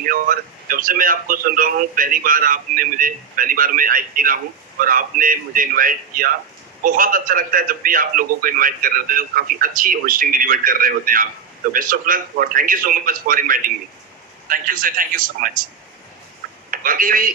Inviting है। और जब से मैं आपको सुन रहा हूँ पहली बार मैं आई ही रहा हूँ और आपने मुझे इनवाइट किया। बहुत अच्छा लगता है जब भी आप लोगों को इनवाइट कर रहे होते हैं, काफी अच्छी होस्टिंग डिलीवर कर रहे होते हैं आप। तो बेस्ट ऑफ लक और thank you so much for inviting me. Thank you sir, thank you so much. बाकी भी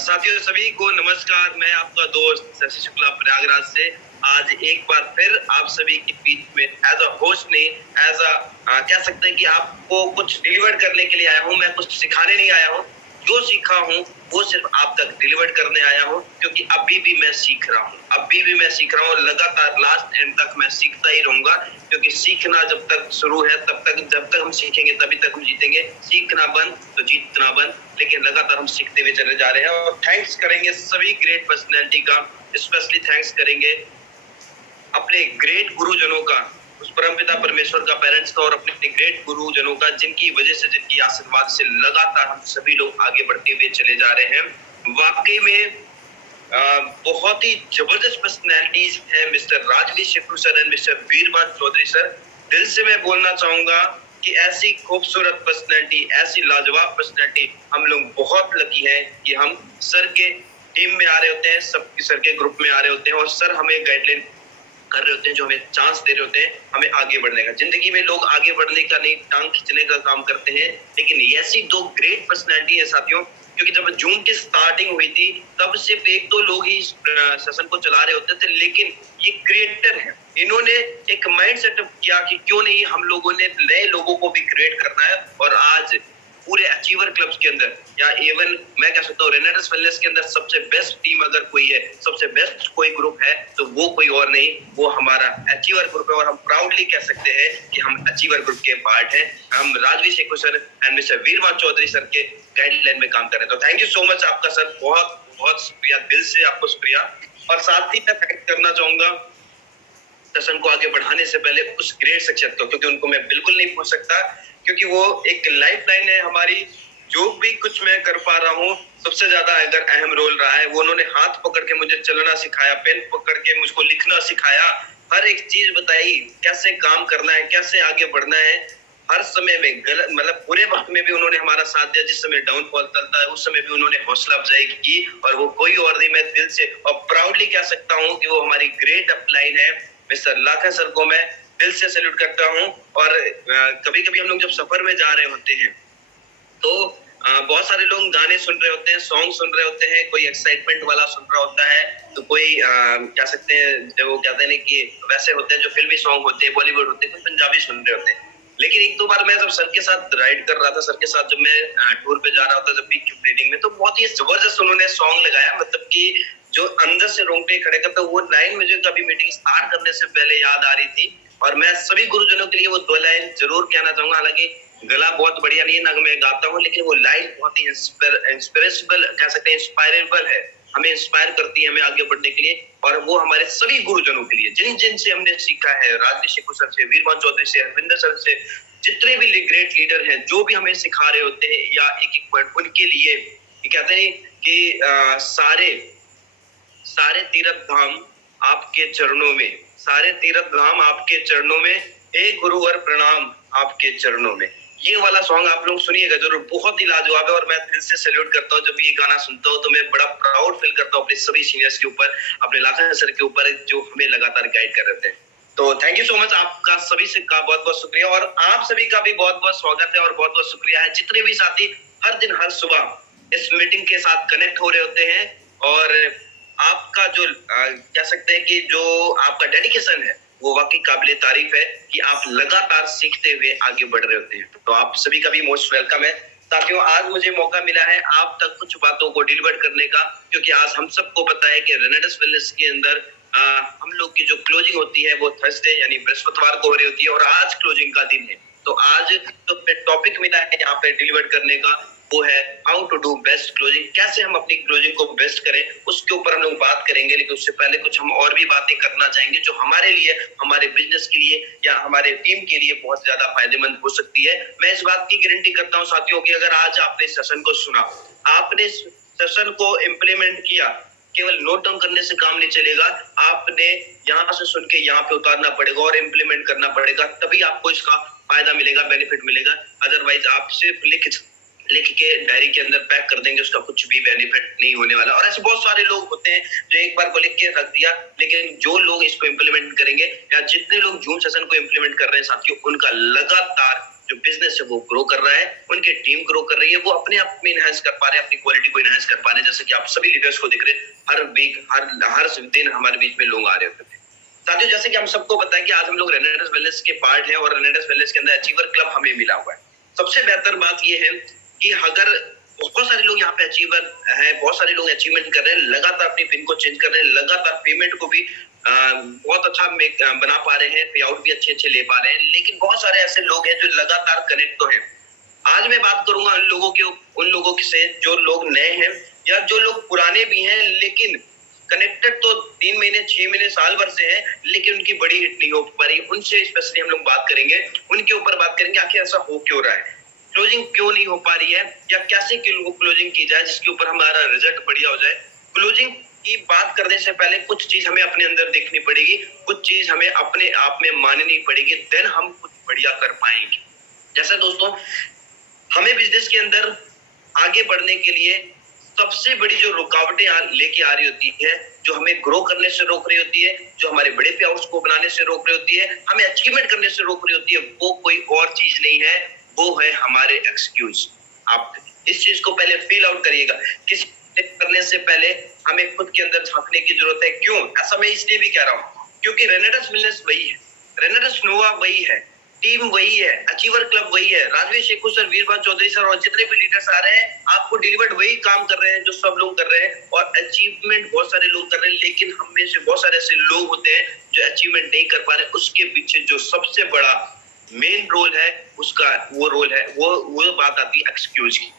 साथियों सभी को नमस्कार। मैं आपका दोस्त शशि शुक्ला प्रयागराज से आज एक बार फिर आप सभी के बीच में एज अ होस्ट नहीं, एज अ कह सकते हैं कि आपको कुछ डिलीवर करने के लिए आया हूँ। मैं कुछ सिखाने नहीं आया हूँ, जो सीखा हूँ वो सिर्फ आप तक डिलीवर करने आया हूँ, क्योंकि अभी भी मैं सीख रहा हूँ। लगातार लास्ट एंड तक मैं सीखता ही रहूंगा, क्योंकि सीखना जब तक शुरू है जब तक हम सीखेंगे तभी तक हम जीतेंगे। सीखना बंद तो जीतना बंद, लेकिन लगातार हम सीखते हुए चले जा रहे हैं। और थैंक्स करेंगे सभी ग्रेट पर्सनैलिटी का, स्पेशली थैंक्स करेंगे अपने ग्रेट गुरुजनों का, उस परमपिता परमेश्वर का, पेरेंट्स का, और अपने ग्रेट गुरुजनों का, जिनकी वजह से, जिनकी आशीर्वाद से लगातार हम सभी लोग आगे बढ़ते हुए चले जा रहे हैं। वाकई में बहुत ही जबरदस्त पर्सनैलिटीज है mister Rajveer Shekhu sir and mister Veervan Chaudhary sir. दिल से मैं बोलना चाहूंगा कि ऐसी खूबसूरत पर्सनैलिटी, ऐसी लाजवाब पर्सनैलिटी, हम लोग बहुत लकी हैं कि हम सर के टीम में आ रहे होते हैं, सब सर के ग्रुप में आ रहे होते हैं, और सर हमें गाइडलाइन कर रहे होते हैं, जो हमें चांस दे रहे होते हैं हमें आगे बढ़ने का। जिंदगी में लोग आगे बढ़ने का नहीं, टांग खींचने का काम करते हैं, लेकिन ऐसी दो ग्रेट पर्सनैलिटी है साथियों। क्योंकि जब जूम की स्टार्टिंग हुई थी तब सिर्फ एक दो लोग ही सेशन को चला रहे होते थे, लेकिन ये क्रिएटर है, इन्होंने एक माइंड सेटअप किया कि क्यों नहीं हम लोगों ने नए लोगों को भी क्रिएट करना है। और आज पूरे अचीवर क्लब्स के अंदर, या इवन मैं कह सकता हूँ रेनेडस वेलनेस के अंदर सबसे बेस्ट टीम अगर कोई है, सबसे बेस्ट कोई ग्रुप है, तो वो कोई और नहीं, वो हमारा अचीवर ग्रुप है। और हम प्राउडली कह सकते हैं कि हम अचीवर ग्रुप के पार्ट हैं। हम Rajveer Shekhu sir and mister Veervan Chaudhary sir के गाइडलाइन में काम कर रहे हैं। तो थैंक यू सो मच आपका सर, बहुत बहुत शुक्रिया, दिल से आपको शुक्रिया। और साथ ही मैं थैंक करना चाहूंगा सेशन को आगे बढ़ाने से पहले उस ग्रेट शख्सियत को, क्योंकि उनको मैं बिल्कुल नहीं भूल सकता, क्योंकि वो एक लाइफ लाइन है हमारी। जो भी कुछ मैं कर पा रहा हूँ, सबसे ज्यादा अगर अहम रोल रहा है वो उन्होंने हाथ पकड़ के मुझे चलना सिखाया, पेन पकड़ के मुझको लिखना सिखाया, हर एक चीज बताई, कैसे काम करना है, कैसे आगे बढ़ना है। हर समय में गलत मतलब बुरे वक्त में भी उन्होंने हमारा साथ दिया, जिस समय डाउनफॉल चलता है उस समय भी उन्होंने हौसला अफजाई की, और वो कोई और नहीं, मैं दिल से और प्राउडली कह सकता हूँ कि वो हमारी ग्रेट अपलाइन है। मिस्टर लाखा सर को मैं दिल से सैल्यूट करता हूँ। और कभी कभी हम लोग जब सफर में जा रहे होते हैं तो बहुत सारे लोग गाने सुन रहे होते हैं, सॉन्ग सुन रहे होते हैं, कोई एक्साइटमेंट वाला सुन रहा होता है, तो कोई कह सकते हैं जो वो कहते हैं कि वैसे होते हैं जो फिल्मी सॉन्ग होते हैं, बॉलीवुड होते हैं, कोई पंजाबी सुन रहे होते हैं। लेकिन एक दो बार मैं जब सर के साथ राइड कर रहा था, सर के साथ जब मैं टूर पे जा रहा था, जब भी मीटिंग में, तो बहुत ही जबरदस्त उन्होंने सॉन्ग लगाया, मतलब कि जो अंदर से रोंगटे खड़े करता, वो लाइन मुझे कभी मीटिंग स्टार्ट करने से पहले याद आ रही थी। और मैं सभी गुरुजनों के लिए वो दो लाइन जरूर कहना चाहूंगा। हालांकि गला बहुत बढ़िया नहीं है ना, मैं गाता हूँ, लेकिन वो लाइन बहुत ही इंस्पिरेशनल कह सकते हैं, इंस्पायरेबल है, हमें इंस्पायर करती है हमें आगे बढ़ने के लिए। और वो हमारे सभी गुरुजनों के लिए, जिन जिन से हमने सीखा है, राजवीर शेखू सर से, वीरवान चौधरी से, हरविंदर सर से, जितने भी ग्रेट लीडर हैं जो भी हमें सिखा रहे होते हैं, या एक एक पॉइंट उनके लिए कहते हैं कि सारे तीर्थ धाम आपके चरणों में, सारे तीर्थ धाम आपके चरणों में, हे गुरुवर प्रणाम आपके चरणों में। ये वाला सॉन्ग आप लोग सुनिएगा जरूर, बहुत ही लाजवाब है। और मैं दिल से सैल्यूट करता हूँ, जब ये गाना सुनता हूँ तो मैं बड़ा प्राउड फील करता हूँ अपने सभी सीनियर्स के ऊपर, अपने लाखा सर के ऊपर, जो हमें लगातार गाइड कर रहे थे। तो थैंक यू सो मच, आपका सभी से का बहुत बहुत शुक्रिया, और आप सभी का भी बहुत बहुत स्वागत है और बहुत बहुत शुक्रिया है। जितने भी साथी हर दिन हर सुबह इस मीटिंग के साथ कनेक्ट हो रहे होते हैं, और आपका जो कह सकते हैं कि जो आपका डेडिकेशन है वो वाकई काबिले तारीफ है, कि आप लगातार सीखते हुए आगे बढ़ रहे होते हैं। तो आप सभी का भी मोस्ट वेलकम है। साथियों, आज मुझे मौका मिला है आप तक कुछ बातों को डिलीवर करने का, क्योंकि आज हम सबको पता है कि रेनेडस वेलनेस के अंदर हम लोग की जो क्लोजिंग होती है वो थर्सडे यानी बृहस्पतिवार को हो रही होती है, और आज क्लोजिंग का दिन है। तो आज तो टॉपिक मिला है यहाँ पे डिलीवर करने का, वो है how to do best closing, कैसे हम अपनी क्लोजिंग को बेस्ट करें, उसके ऊपर हम लोग बात करेंगे। लेकिन उससे पहले कुछ हम और भी बातें करना चाहेंगे जो हमारे लिए, हमारे बिजनेस के लिए या हमारे टीम के लिए बहुत ज्यादा फायदेमंद हो सकती है। मैं इस बात की गारंटी करता हूँ साथियों कि अगर आज आपने सेशन को सुना, आपने सेशन को इम्प्लीमेंट किया, केवल नोट डाउन करने से काम नहीं चलेगा, आपने यहाँ से सुन के यहाँ पे उतारना पड़ेगा और इम्प्लीमेंट करना पड़ेगा, तभी आपको इसका फायदा मिलेगा, बेनिफिट मिलेगा। अदरवाइज आप सिर्फ लिख के डायरी के अंदर पैक कर देंगे, उसका कुछ भी बेनिफिट नहीं होने वाला। और ऐसे बहुत सारे लोग होते हैं जो एक बार को लिख के रख दिया, लेकिन जो लोग इसको इम्प्लीमेंट करेंगे या जितने लोग जूम सेशन को इम्प्लीमेंट कर रहे हैं साथियों, उनका लगातार जो बिजनेस है वो ग्रो कर रहा है, उनकी टीम ग्रो कर रही है, वो अपने आप में इनहेंस कर पा रहे हैं, अपनी क्वालिटी को इनहेंस कर पा रहे हैं। जैसे कि आप सभी लीडर्स को दिख रहे हैं, हर वीक हर दिन हमारे बीच में लोग आ रहे होते हैं। साथियों, जैसे कि हम सबको पता है कि आज हम लोग रेनेडस वेलनेस के पार्ट हैं और रेनेडस वेलनेस के अंदर अचीवर क्लब हमें मिला हुआ है। सबसे बेहतर बात यह है कि अगर बहुत सारे लोग यहाँ पे अचीवर है, बहुत सारे लोग अचीवमेंट कर रहे हैं, लगातार अपनी पिन को चेंज कर रहे हैं, लगातार पेमेंट को भी बहुत अच्छा बना पा रहे हैं, पे आउट भी अच्छे अच्छे ले पा रहे हैं, लेकिन बहुत सारे ऐसे लोग हैं जो लगातार कनेक्ट तो है। आज मैं बात करूंगा उन लोगों से जो लोग नए हैं या जो लोग पुराने भी हैं, लेकिन कनेक्टेड तो 3 महीने 6 महीने साल भर से है, लेकिन उनकी बड़ी हिट नहीं हो पा रही। उनसे स्पेशली हम लोग बात करेंगे, उनके ऊपर बात करेंगे आखिर ऐसा हो क्यों रहा है, क्लोजिंग क्यों नहीं हो पा रही है, या कैसे क्लोजिंग की जाए जिसके ऊपर हमारा रिजल्ट बढ़िया हो जाए। क्लोजिंग की बात करने से पहले कुछ चीज हमें अपने अंदर देखनी पड़ेगी, कुछ चीज हमें अपने आप में माननी पड़ेगी, देन हम कुछ बढ़िया कर पाएंगे। जैसे दोस्तों, हमें बिजनेस के अंदर आगे बढ़ने के लिए सबसे बड़ी जो रुकावटें लेके आ रही होती है, जो हमें ग्रो करने से रोक रही होती है, जो हमारे बड़े पे आउट्स को बनाने से रोक रही होती है, हमें अचीवमेंट करने से रोक रही होती है, वो कोई और चीज नहीं है, वो है हमारे एक्सक्यूज। आप इस चीज को पहले फील आउट करिएगा। किस करने से पहले हमें खुद के अंदर झांकने की जरूरत है। क्यों ऐसा मैं इसलिए भी कह रहा हूँ, क्योंकि रेनेडस वेलनेस वही है, रेनेडस नोवा वही है, टीम वही है, अचीवर क्लब वही है, राजवीर शेखू सर, वीरभद्र चौधरी सर और जितने भी लीडर्स आ रहे हैं, आपको डिलीवर्ड वही काम कर रहे हैं जो सब लोग कर रहे हैं, और अचीवमेंट बहुत सारे लोग कर रहे हैं, लेकिन हम में से बहुत सारे ऐसे लोग होते हैं जो अचीवमेंट नहीं कर पा रहे। उसके पीछे जो सबसे बड़ा मेन रोल है, उसका वो रोल है, वो बात आती है एक्सक्यूज की।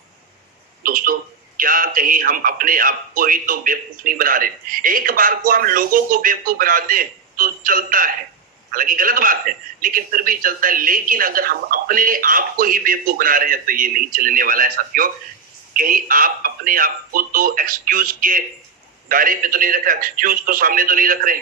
दोस्तों, क्या कहीं हम अपने आप को ही तो बेवकूफ नहीं बना रहे? एक बार को हम लोगों को बेवकूफ बना दें तो चलता है, हालांकि गलत बात है, लेकिन फिर भी चलता है। लेकिन अगर हम अपने आप को ही बेवकूफ बना रहे हैं तो ये नहीं चलने वाला है साथियों। कहीं आप अपने आप को तो एक्सक्यूज के दायरे पे तो नहीं रख रहे, एक्सक्यूज को सामने तो नहीं रख रहे,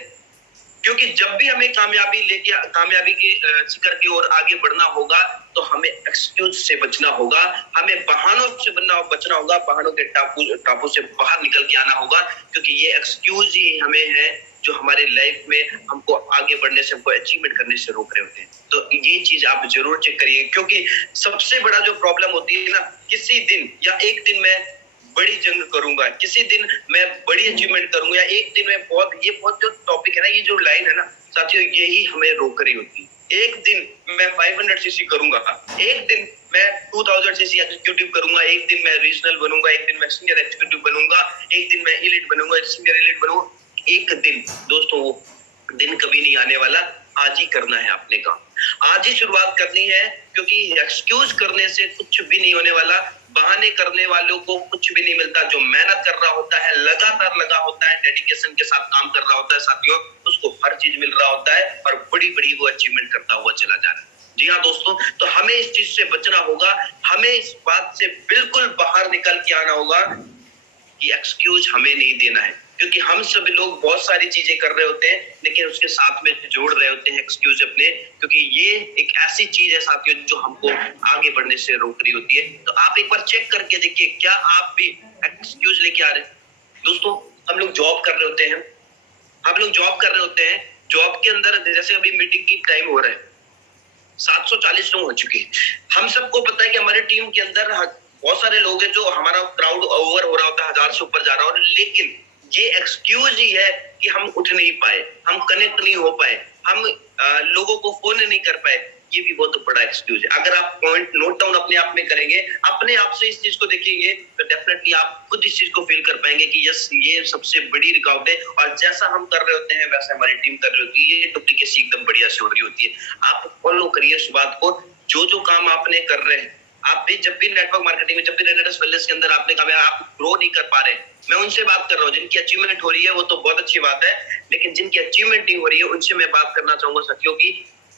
क्योंकि जब भी हमें कामयाबी के शिखर की ओर आगे बढ़ना होगा तो हमें एक्सक्यूज से बचना होगा, हमें बहानों से बचना होगा, बहानों के टापू से बाहर निकल के आना होगा, क्योंकि ये एक्सक्यूज ही हमें है जो हमारे लाइफ में हमको आगे बढ़ने से, हमको अचीवमेंट करने से रोक रहे होते हैं। तो ये चीज आप जरूर चेक करिए, क्योंकि सबसे बड़ा जो प्रॉब्लम होती है ना, किसी दिन या एक दिन में बड़ी जंग करूंगा, किसी दिन मैं बड़ी अचीवमेंट करूंगा, या एक दिन में बहुत जो टॉपिक है ना, ये जो लाइन है ना साथियों, यही हमें रोक रही होती है। एक दिन मैं 500 सीसी करूंगा, एक दिन मैं 2000 सीसी एग्जीक्यूटिव करूंगा, एक दिन मैं रीजनल बनूंगा, एक दिन मैं सीनियर एग्जीक्यूटिव बनूंगा, एक दिन मैं एलीट बनूंगा, सीनियर एलीट बनूंगा। एक दिन दोस्तों, वो दिन कभी नहीं आने वाला। आज ही करना है अपने काम, आज ही शुरुआत करनी है, क्योंकि एक्सक्यूज करने से कुछ भी नहीं होने वाला। बहाने करने वालों को कुछ भी नहीं मिलता। जो मेहनत कर रहा होता है, लगातार लगा होता है, डेडिकेशन के साथ काम कर रहा होता है साथियों, उसको हर चीज मिल रहा होता है और बड़ी बड़ी वो अचीवमेंट करता हुआ चला जा रहा है। जी हाँ दोस्तों, तो हमें इस चीज से बचना होगा, हमें इस बात से बिल्कुल बाहर निकल के आना होगा कि एक्सक्यूज हमें नहीं देना है, क्योंकि हम सभी लोग बहुत सारी चीजें कर रहे होते हैं, लेकिन उसके साथ में जोड़ रहे होते हैं एक्सक्यूज अपने, क्योंकि ये एक ऐसी चीज है साथियों जो हमको आगे बढ़ने से रोक रही होती है। तो आप एक बार चेक करके देखिए, क्या आप भी एक्सक्यूज लेके आ रहे हैं? दोस्तों, हम लोग जॉब कर रहे होते हैं, जॉब के अंदर जैसे अभी मीटिंग की टाइम हो रहा है, 740 लोग हो चुके हैं। हम सबको पता है कि हमारी टीम के अंदर बहुत सारे लोग हैं, जो हमारा क्राउड ओवर हो रहा होता है, 1000 से ऊपर जा रहा है, लेकिन ये एक्सक्यूज ही है कि हम उठ नहीं पाए, हम कनेक्ट नहीं हो पाए, हम लोगों को फोन नहीं कर पाए। ये भी बहुत बड़ा एक्सक्यूज है। अगर आप पॉइंट नोट डाउन अपने आप में करेंगे, अपने आप से इस चीज को देखेंगे, तो डेफिनेटली आप खुद इस चीज को फील कर पाएंगे कि यस, ये सबसे बड़ी रुकावट है, और जैसा हम कर रहे होते हैं वैसा हमारी टीम कर रही होती है। ये डुप्लीकेसी एकदम बढ़िया से हो रही होती है। आप फॉलो करिए इस बात को, जो काम आपने कर रहे हैं, आप भी जब भी नेटवर्क मार्केटिंग में, जब भी रेनेडस वेलनेस के अंदर आपने कहा आप ग्रो नहीं कर पा रहे, मैं उनसे बात कर रहा हूँ। जिनकी अचीवमेंट हो रही है वो तो बहुत अच्छी बात है, लेकिन जिनकी अचीवमेंट नहीं हो रही है उनसे मैं बात करना चाहूंगा साथियों की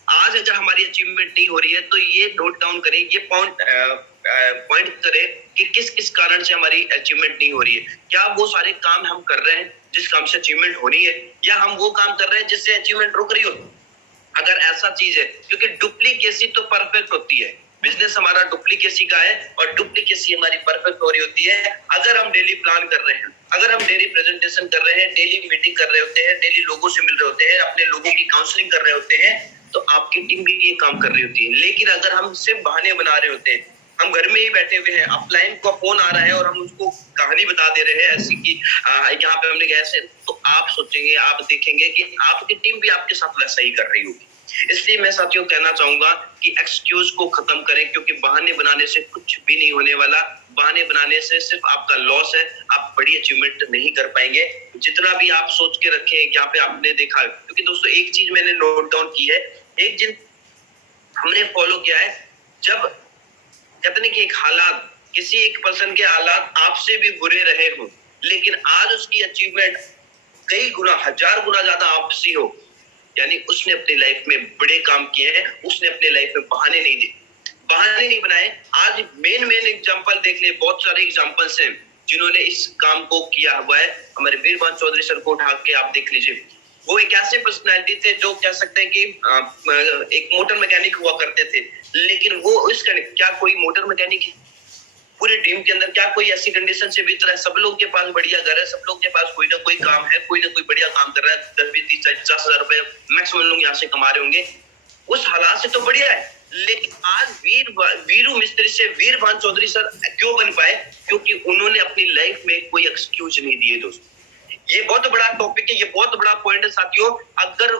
आज अगर हमारी अचीवमेंट नहीं हो रही है तो ये नोट डाउन करें, ये पॉइंट करें कि किस किस कारण से हमारी अचीवमेंट नहीं हो रही है। क्या वो सारे काम हम कर रहे हैं जिस काम से अचीवमेंट होनी है, या हम वो काम कर रहे हैं जिससे अचीवमेंट रुक रही हो? अगर ऐसा चीज है, क्योंकि डुप्लीकेसी तो परफेक्ट होती है, बिजनेस हमारा डुप्लीकेसी का है और डुप्लीकेसी हमारी परफेक्ट हो रही होती है अगर हम डेली प्लान कर रहे हैं, अगर हम डेली प्रेजेंटेशन कर रहे हैं, डेली मीटिंग कर रहे होते हैं, डेली लोगों से मिल रहे होते हैं, अपने लोगों की काउंसलिंग कर रहे होते हैं, तो आपकी टीम भी ये काम कर रही होती है। लेकिन अगर हम सिर्फ बहाने बना रहे होते हैं, हम घर में ही बैठे हुए हैं, अपलाइन का फोन आ रहा है और हम उसको कहानी बता दे रहे हैं ऐसी कि यहाँ पे हमने ऐसे, तो आप सोचेंगे, आप देखेंगे कि आपकी टीम भी आपके साथ वैसा ही कर रही होगी। इसलिए मैं साथियों कहना चाहूंगा कि एक्सक्यूज को खत्म करें, क्योंकि बहाने बनाने से कुछ भी नहीं होने वाला। बहाने बनाने से सिर्फ आपका लॉस है, आप बड़ी अचीवमेंट नहीं कर पाएंगे। जितना भी आप सोच के रखें, यहाँ पे आपने देखा, क्योंकि दोस्तों एक चीज मैंने नोट डाउन की है, एक दिन हमने फॉलो किया है, जब कहते हैं कि एक हालात, किसी एक पर्सन के हालात आपसे भी बुरे रहे हो, लेकिन आज उसकी अचीवमेंट कई गुना, 1000 गुना ज्यादा आपसी हो, यानी उसने अपनी लाइफ में बड़े काम किए हैं, उसने अपने लाइफ में बहाने नहीं दिए, बहाने नहीं बनाए। आज मेन एग्जांपल देख लिए, बहुत सारे एग्जांपल्स हैं जिन्होंने इस काम को किया हुआ है। हमारे वीरभान चौधरी सर को उठा के आप देख लीजिए, वो एक ऐसे पर्सनैलिटी थे जो कह सकते हैं कि एक मोटर मैकेनिक हुआ करते थे, लेकिन वो इस क्या कोई मोटर मैकेनिक पूरी टीम के अंदर, क्या कोई ऐसी कंडीशन से बीत रहा है? सब लोग के पास बढ़िया घर है, सब लोग के पास कोई ना कोई काम है, कोई ना कोई बढ़िया काम कर रहा है, 10, 20, 30, 40, 50 हजार रुपए मैक्सिमम लोग यहाँ से कमा रहे होंगे, उस हालात से तो बढ़िया है। लेकिन आज वीरू मिस्त्री से वीरभान चौधरी सर क्यों बन पाए? क्योंकि उन्होंने अपनी लाइफ में कोई एक्सक्यूज नहीं दिए। दोस्तों ये बहुत बड़ा टॉपिक है, ये बहुत बड़ा पॉइंट है साथियों। अगर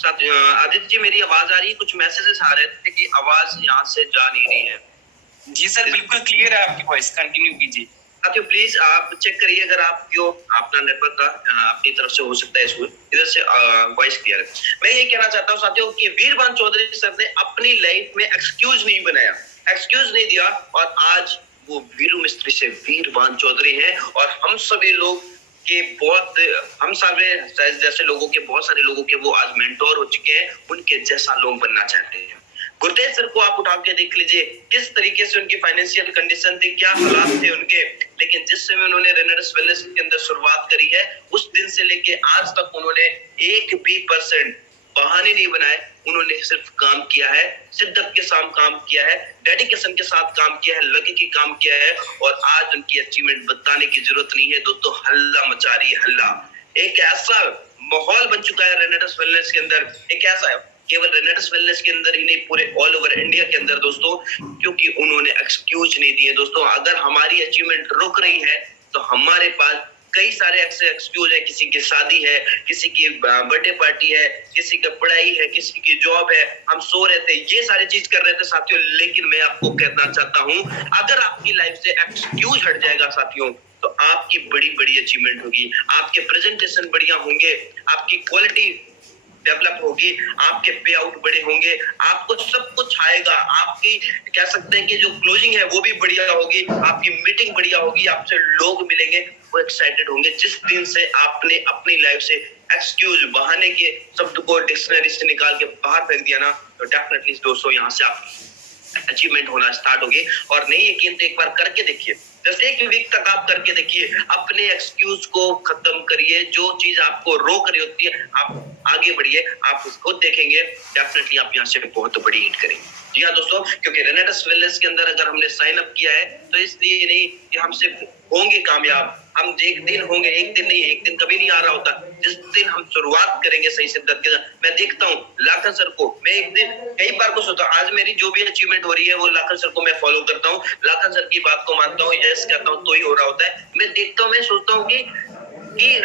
आदित्य जी मेरी आवाज आ रही है? कुछ मैसेजेस आ रहे थे कि आवाज यहाँ से जा नहीं रही है। जी सर, बिल्कुल क्लियर है आपकी वॉइस, कंटिन्यू कीजिए। साथियों प्लीज आप चेक करिए, अगर आपको अपना नेटवर्क का अपनी तरफ से हो सकता है, इसमें इधर से वॉइस क्लियर है। मैं ये कहना चाहता हूँ साथियों कि वीरभान चौधरी सर ने अपनी लाइफ में एक्सक्यूज नहीं बनाया, एक्सक्यूज नहीं दिया, और आज वो वीरू मिस्त्री से वीरभान चौधरी है। और हम सभी लोग के बहुत, हम सारे जैसे लोगों के, बहुत सारे लोगों के वो आज मेंटोर हो चुके हैं, उनके जैसा लोग बनना चाहते हैं। गुरतेज सर को आप उठा के देख लीजिए, किस तरीके से उनकी फाइनेंशियल कंडीशन थी, क्या हालात थे उनके, लेकिन जिस समय उन्होंने रेनेडस वेलनेस के अंदर शुरुआत करी है, उस दिन से लेके आज तक उन्होंने 1% बहाने नहीं बनाए। उन्होंने सिर्फ काम किया है, शिद्दत के साथ काम किया है, डेडिकेशन के साथ काम किया है, लगे के काम किया है, और आज उनकी अचीवमेंट बताने की जरूरत नहीं है दोस्तों। हल्ला मचा रही है, हल्ला। एक ऐसा माहौल बन चुका है रेनेडस वेलनेस के अंदर, एक ऐसा, केवल रेनेडस वेलनेस के अंदर ही नहीं, पूरे ऑल ओवर इंडिया के अंदर दोस्तों, क्योंकि उन्होंने एक्सक्यूज नहीं दिए। दोस्तों अगर हमारी अचीवमेंट रुक रही है तो हमारे पास कई सारे ऐसे एक्सक्यूज है, किसी की शादी है, किसी की बर्थडे पार्टी है, किसी की पढ़ाई है, किसी की जॉब है, हम सो रहे थे, ये सारी चीज कर रहे थे साथियों। लेकिन मैं आपको कहना चाहता हूं, अगर आपकी लाइफ से एक्सक्यूज हट जाएगा साथियों, तो आपकी बड़ी बड़ी अचीवमेंट होगी, आपके प्रेजेंटेशन बढ़िया होंगे, आपकी क्वालिटी डेवलप होगी, आपके पे आउट बड़े होंगे, आपको सब कुछ आएगा, आपकी कह सकते हैं कि जो क्लोजिंग है वो भी बढ़िया होगी, आपकी मीटिंग बढ़िया होगी, आपसे लोग मिलेंगे, वो एक्साइटेड होंगे। जिस दिन से आपने अपनी लाइफ से एक्सक्यूज, बहाने के शब्द को डिक्शनरी से निकाल के बाहर फेंक दिया ना, तो डेफिनेटली दोस्तों यहाँ से आप अचीवमेंट होना स्टार्ट होगी। और नहीं यकीन तो एक बार करके देखिए, जस्ट एक वीक तक आप करके देखिए, अपने एक्सक्यूज को खत्म करिए, जो चीज आपको रोक रही होती है आप आगे बढ़िए, आप उसको देखेंगे, डेफिनेटली आप यहाँ से बहुत बड़ी हिट करेंगे। जी हाँ दोस्तों, क्योंकि रेनेडस वेलनेस के अंदर अगर हमने साइन अप किया है तो इसलिए नहीं कि हम सिर्फ होंगे कामयाब, हम एक दिन होंगे, एक दिन नहीं, एक दिन कभी नहीं आ रहा होता। जिस दिन हम शुरुआत करेंगे सही शिद्दत के साथ, मैं देखता हूँ लाखन सर को, मैं एक दिन कई बार को सोचता हूँ, आज मेरी जो भी अचीवमेंट हो रही है वो लाखन सर को मैं फॉलो करता हूँ, लाखन सर की बात को मानता हूँ, यस कहता हूँ तो ही हो रहा होता है। मैं देखता हूँ, मैं सोचता हूँ कि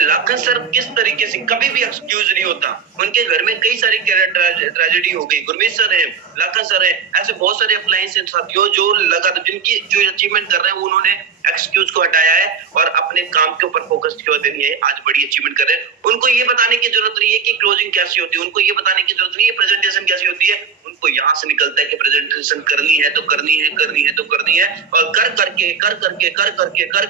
लाखन सर किस तरीके से कभी भी एक्सक्यूज नहीं होता। उनके घर में कई सारी ट्रेजेडी हो गई, गुरमीत सर है, लाखन सर है, ऐसे बहुत सारे अप्लायंस साथियों जो लगातार जिनकी जो अचीवमेंट कर रहे हैं, उन्होंने एक्सक्यूज को हटाया है और अपने काम के ऊपर फोकस क्यों देनी है, आज बड़ी अचीवमेंट कर रहे हैं। उनको ये बताने की जरूरत नहीं है कि क्लोजिंग कैसी होती है, उनको ये बताने की जरूरत नहीं है प्रेजेंटेशन कैसी होती है, उनको यहाँ से निकलता है कि प्रेजेंटेशन करनी है तो करनी है, करनी है तो करनी है, और कर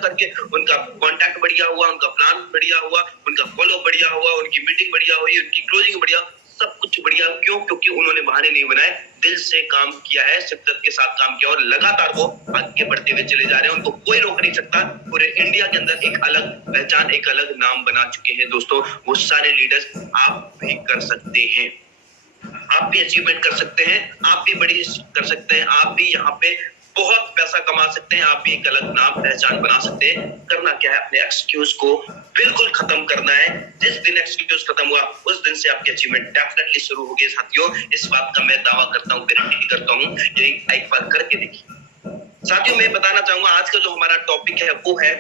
करके उनका कॉन्टैक्ट बढ़िया हुआ, उनका प्लान बढ़िया हुआ, उनका फॉलो बढ़िया हुआ, उनकी मीटिंग बढ़िया हुई, उनकी क्लोजिंग बढ़िया, सब कुछ बढ़िया। क्यों? क्योंकि उन्होंने बहाने नहीं बनाए, दिल से काम किया है, शिद्दत के साथ काम किया, और लगातार वो आगे बढ़ते हुए चले जा रहे हैं, उनको कोई रोक नहीं सकता। पूरे इंडिया के अंदर एक अलग पहचान, एक अलग नाम बना चुके हैं दोस्तों, वो सारे लीडर्स। आप भी कर सकते हैं। आप भी अचीवमेंट कर सकते हैं, आप भी बड़ी कर सकते हैं, आप भी यहाँ पे बहुत पैसा कमा सकते हैं, आप भी एक अलग नाम पहचान बना सकते हैं। करना क्या है, अपने एक्सक्यूज को बिल्कुल खत्म करना है। जिस दिन एक्सक्यूज खत्म हुआ उस दिन से आपकी अचीवमेंट डेफिनेटली शुरू होगी साथियों। इस बात का मैं दावा करता हूँ, गारंटी करता हूँ, ये एक बार करके देखिए। साथियों मैं बताना चाहूंगा आज का जो हमारा टॉपिक है वो है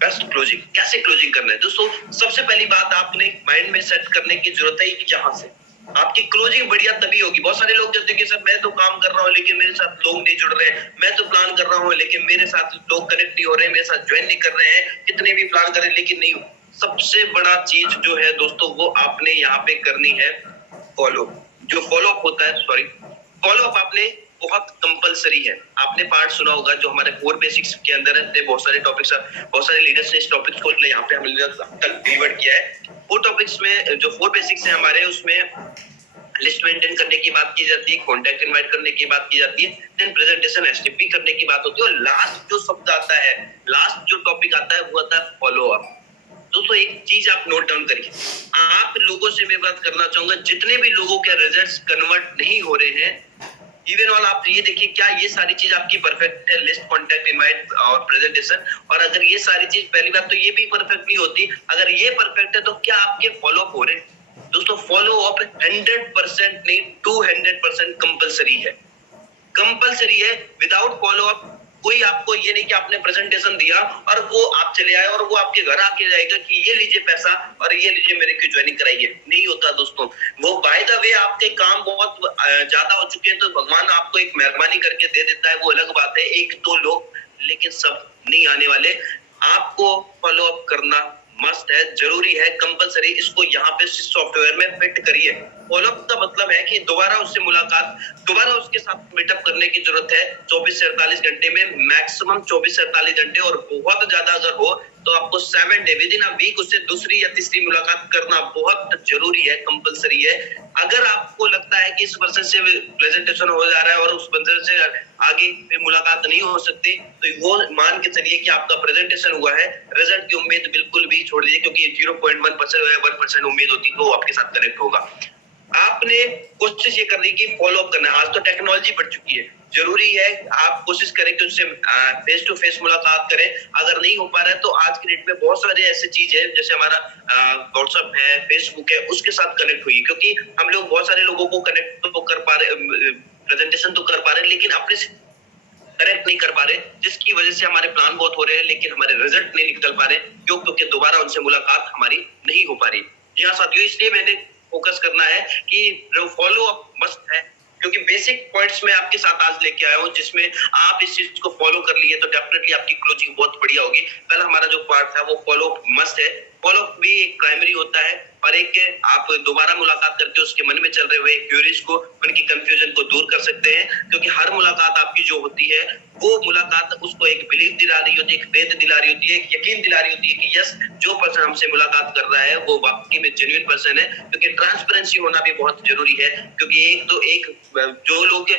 बेस्ट क्लोजिंग। कैसे क्लोजिंग करना है दोस्तों? सबसे पहली बात आपने माइंड में सेट करने की जरूरत है कि यहाँ से आपकी क्लोजिंग बढ़िया तभी होगी। बहुत सारे लोग कहते हैं कि सर मैं तो काम कर रहा हूँ लेकिन मेरे साथ लोग नहीं जुड़ रहे हैं, मैं तो प्लान कर रहा हूँ लेकिन मेरे साथ लोग कनेक्ट नहीं हो रहे हैं, मेरे साथ ज्वाइन नहीं कर रहे हैं, कितने भी प्लान कर रहे हैं लेकिन नहीं। सबसे बड़ा चीज जो है दोस्तों वो आपने यहाँ पे करनी है फॉलो। जो फॉलो अप होता है, सॉरी, फॉलो अप आपने बहुत कंपलसरी है। आपने पार्ट सुना होगा जो हमारे 4 बेसिक्स के अंदर है, बहुत सारे टॉपिक्स, बहुत सारे लीडर्स ने इस टॉपिक्स को यहाँ पे हमने तक डिलीवर किया है। 4 टॉपिक्स में जो 4 बेसिक्स है हमारे, उसमें लिस्ट मेंटेन करने की बात की जाती है, कॉन्टैक्ट इनवाइट करने की बात की जाती है, देन प्रेजेंटेशन एसटीपी करने की बात होती है, और लास्ट जो शब्द आता है, लास्ट जो टॉपिक आता है वो आता है फॉलो अप। दोस्तों एक चीज आप नोट डाउन करिए, आप लोगों से मैं बात करना चाहूंगा, जितने भी लोगों के रिजल्ट्स कन्वर्ट नहीं हो रहे हैं, इवन ऑल आप ये देखिए क्या ये सारी चीज आपकी परफेक्ट है, लिस्ट, कॉन्टैक्ट इनवाइट और प्रेजेंटेशन। और अगर ये सारी चीज, पहली बात तो ये भी परफेक्ट नहीं होती, अगर ये परफेक्ट है तो क्या आपके फॉलो अप हो रहे हैं? दोस्तों फॉलो अप 100% नहीं 200% कंपलसरी है, कंपलसरी है। विदाउट फॉलो अप कोई आपको ये नहीं कि आपने प्रेजेंटेशन दिया और वो आप चले आए और वो आपके घर आके जाएगा कि ये लीजिए पैसा और ये लीजिए मेरे को ज्वाइनिंग कराइए, नहीं होता दोस्तों। वो बाय द वे आपके काम बहुत ज्यादा हो चुके हैं तो भगवान आपको एक मेहरबानी करके दे देता है, वो अलग बात है, 1-2 लोग, लेकिन सब नहीं आने वाले। आपको फॉलो अप करना मस्ट है, जरूरी है, कंपलसरी। इसको यहाँ पे सॉफ्टवेयर में फिट करिए। फॉलोअप का मतलब है कि दोबारा उससे मुलाकात, दोबारा उसके साथ मीटअप करने की जरूरत है 24 से 48 घंटे में, मैक्सिमम 24 से 48 घंटे, और बहुत ज्यादा अगर हो तो आपको 7 day within a week उससे दूसरी या तीसरी मुलाकात करना बहुत जरूरी है, कंपलसरी है। अगर आपको लगता है कि इस पर्सन से प्रेजेंटेशन हो जा रहा है और उस पर्सन से आगे मुलाकात नहीं हो सकती, तो वो मान के चलिए कि आपका प्रेजेंटेशन हुआ है, रिजल्ट की उम्मीद बिल्कुल भी छोड़ दीजिए, क्योंकि 0.1% या 1% उम्मीद होती तो वो आपके साथ कनेक्ट होगा। आपने कोशिश ये करनी कि फॉलो अप करना है। आज तो टेक्नोलॉजी बढ़ चुकी है, जरूरी है आप कोशिश करें कि उससे फेस टू फेस मुलाकात करें। अगर नहीं हो पा रहा है तो आज की डेट में बहुत सारे ऐसे चीज है, जैसे हमारा व्हाट्सएप है, फेसबुक है, उसके साथ कनेक्ट हुई, क्योंकि हम लोग बहुत सारे लोगों को कनेक्ट तो कर पा रहे, प्रेजेंटेशन तो कर पा रहे, लेकिन अपने करेक्ट नहीं कर पा रहे, जिसकी वजह से हमारे प्लान बहुत हो रहे हैं लेकिन हमारे रिजल्ट नहीं निकल पा रहे, क्यों? क्योंकि दोबारा उनसे मुलाकात हमारी नहीं हो पा रही। जी हाँ साथियों, इसलिए मैंने फोकस करना है कि जो फॉलो अप मस्ट है, क्योंकि बेसिक पॉइंट्स मैं आपके साथ आज लेके आया हूँ, जिसमें आप इस चीज को फॉलो कर लिए तो डेफिनेटली आपकी क्लोजिंग बहुत बढ़िया होगी। कल हमारा जो पार्ट था वो फॉलो अप मस्ट है। फॉलो अप भी एक प्राइमरी होता है और एक आप दोबारा मुलाकात करके उसके मन में चल रहे हुए क्यूरीज को, उनकी कंफ्यूजन को दूर कर सकते हैं, क्योंकि हर मुलाकात आपकी जो होती है वो मुलाकात उसको एक बिलीफ दिला रही होती है, एक फेथ दिला रही होती है, एक यकीन दिला रही होती है कि यस, जो पर्सन हमसे मुलाकात कर रहा है वो वाकई में जेन्युइन पर्सन है। क्योंकि ट्रांसपेरेंसी होना भी बहुत जरूरी है, क्योंकि एक जो लोग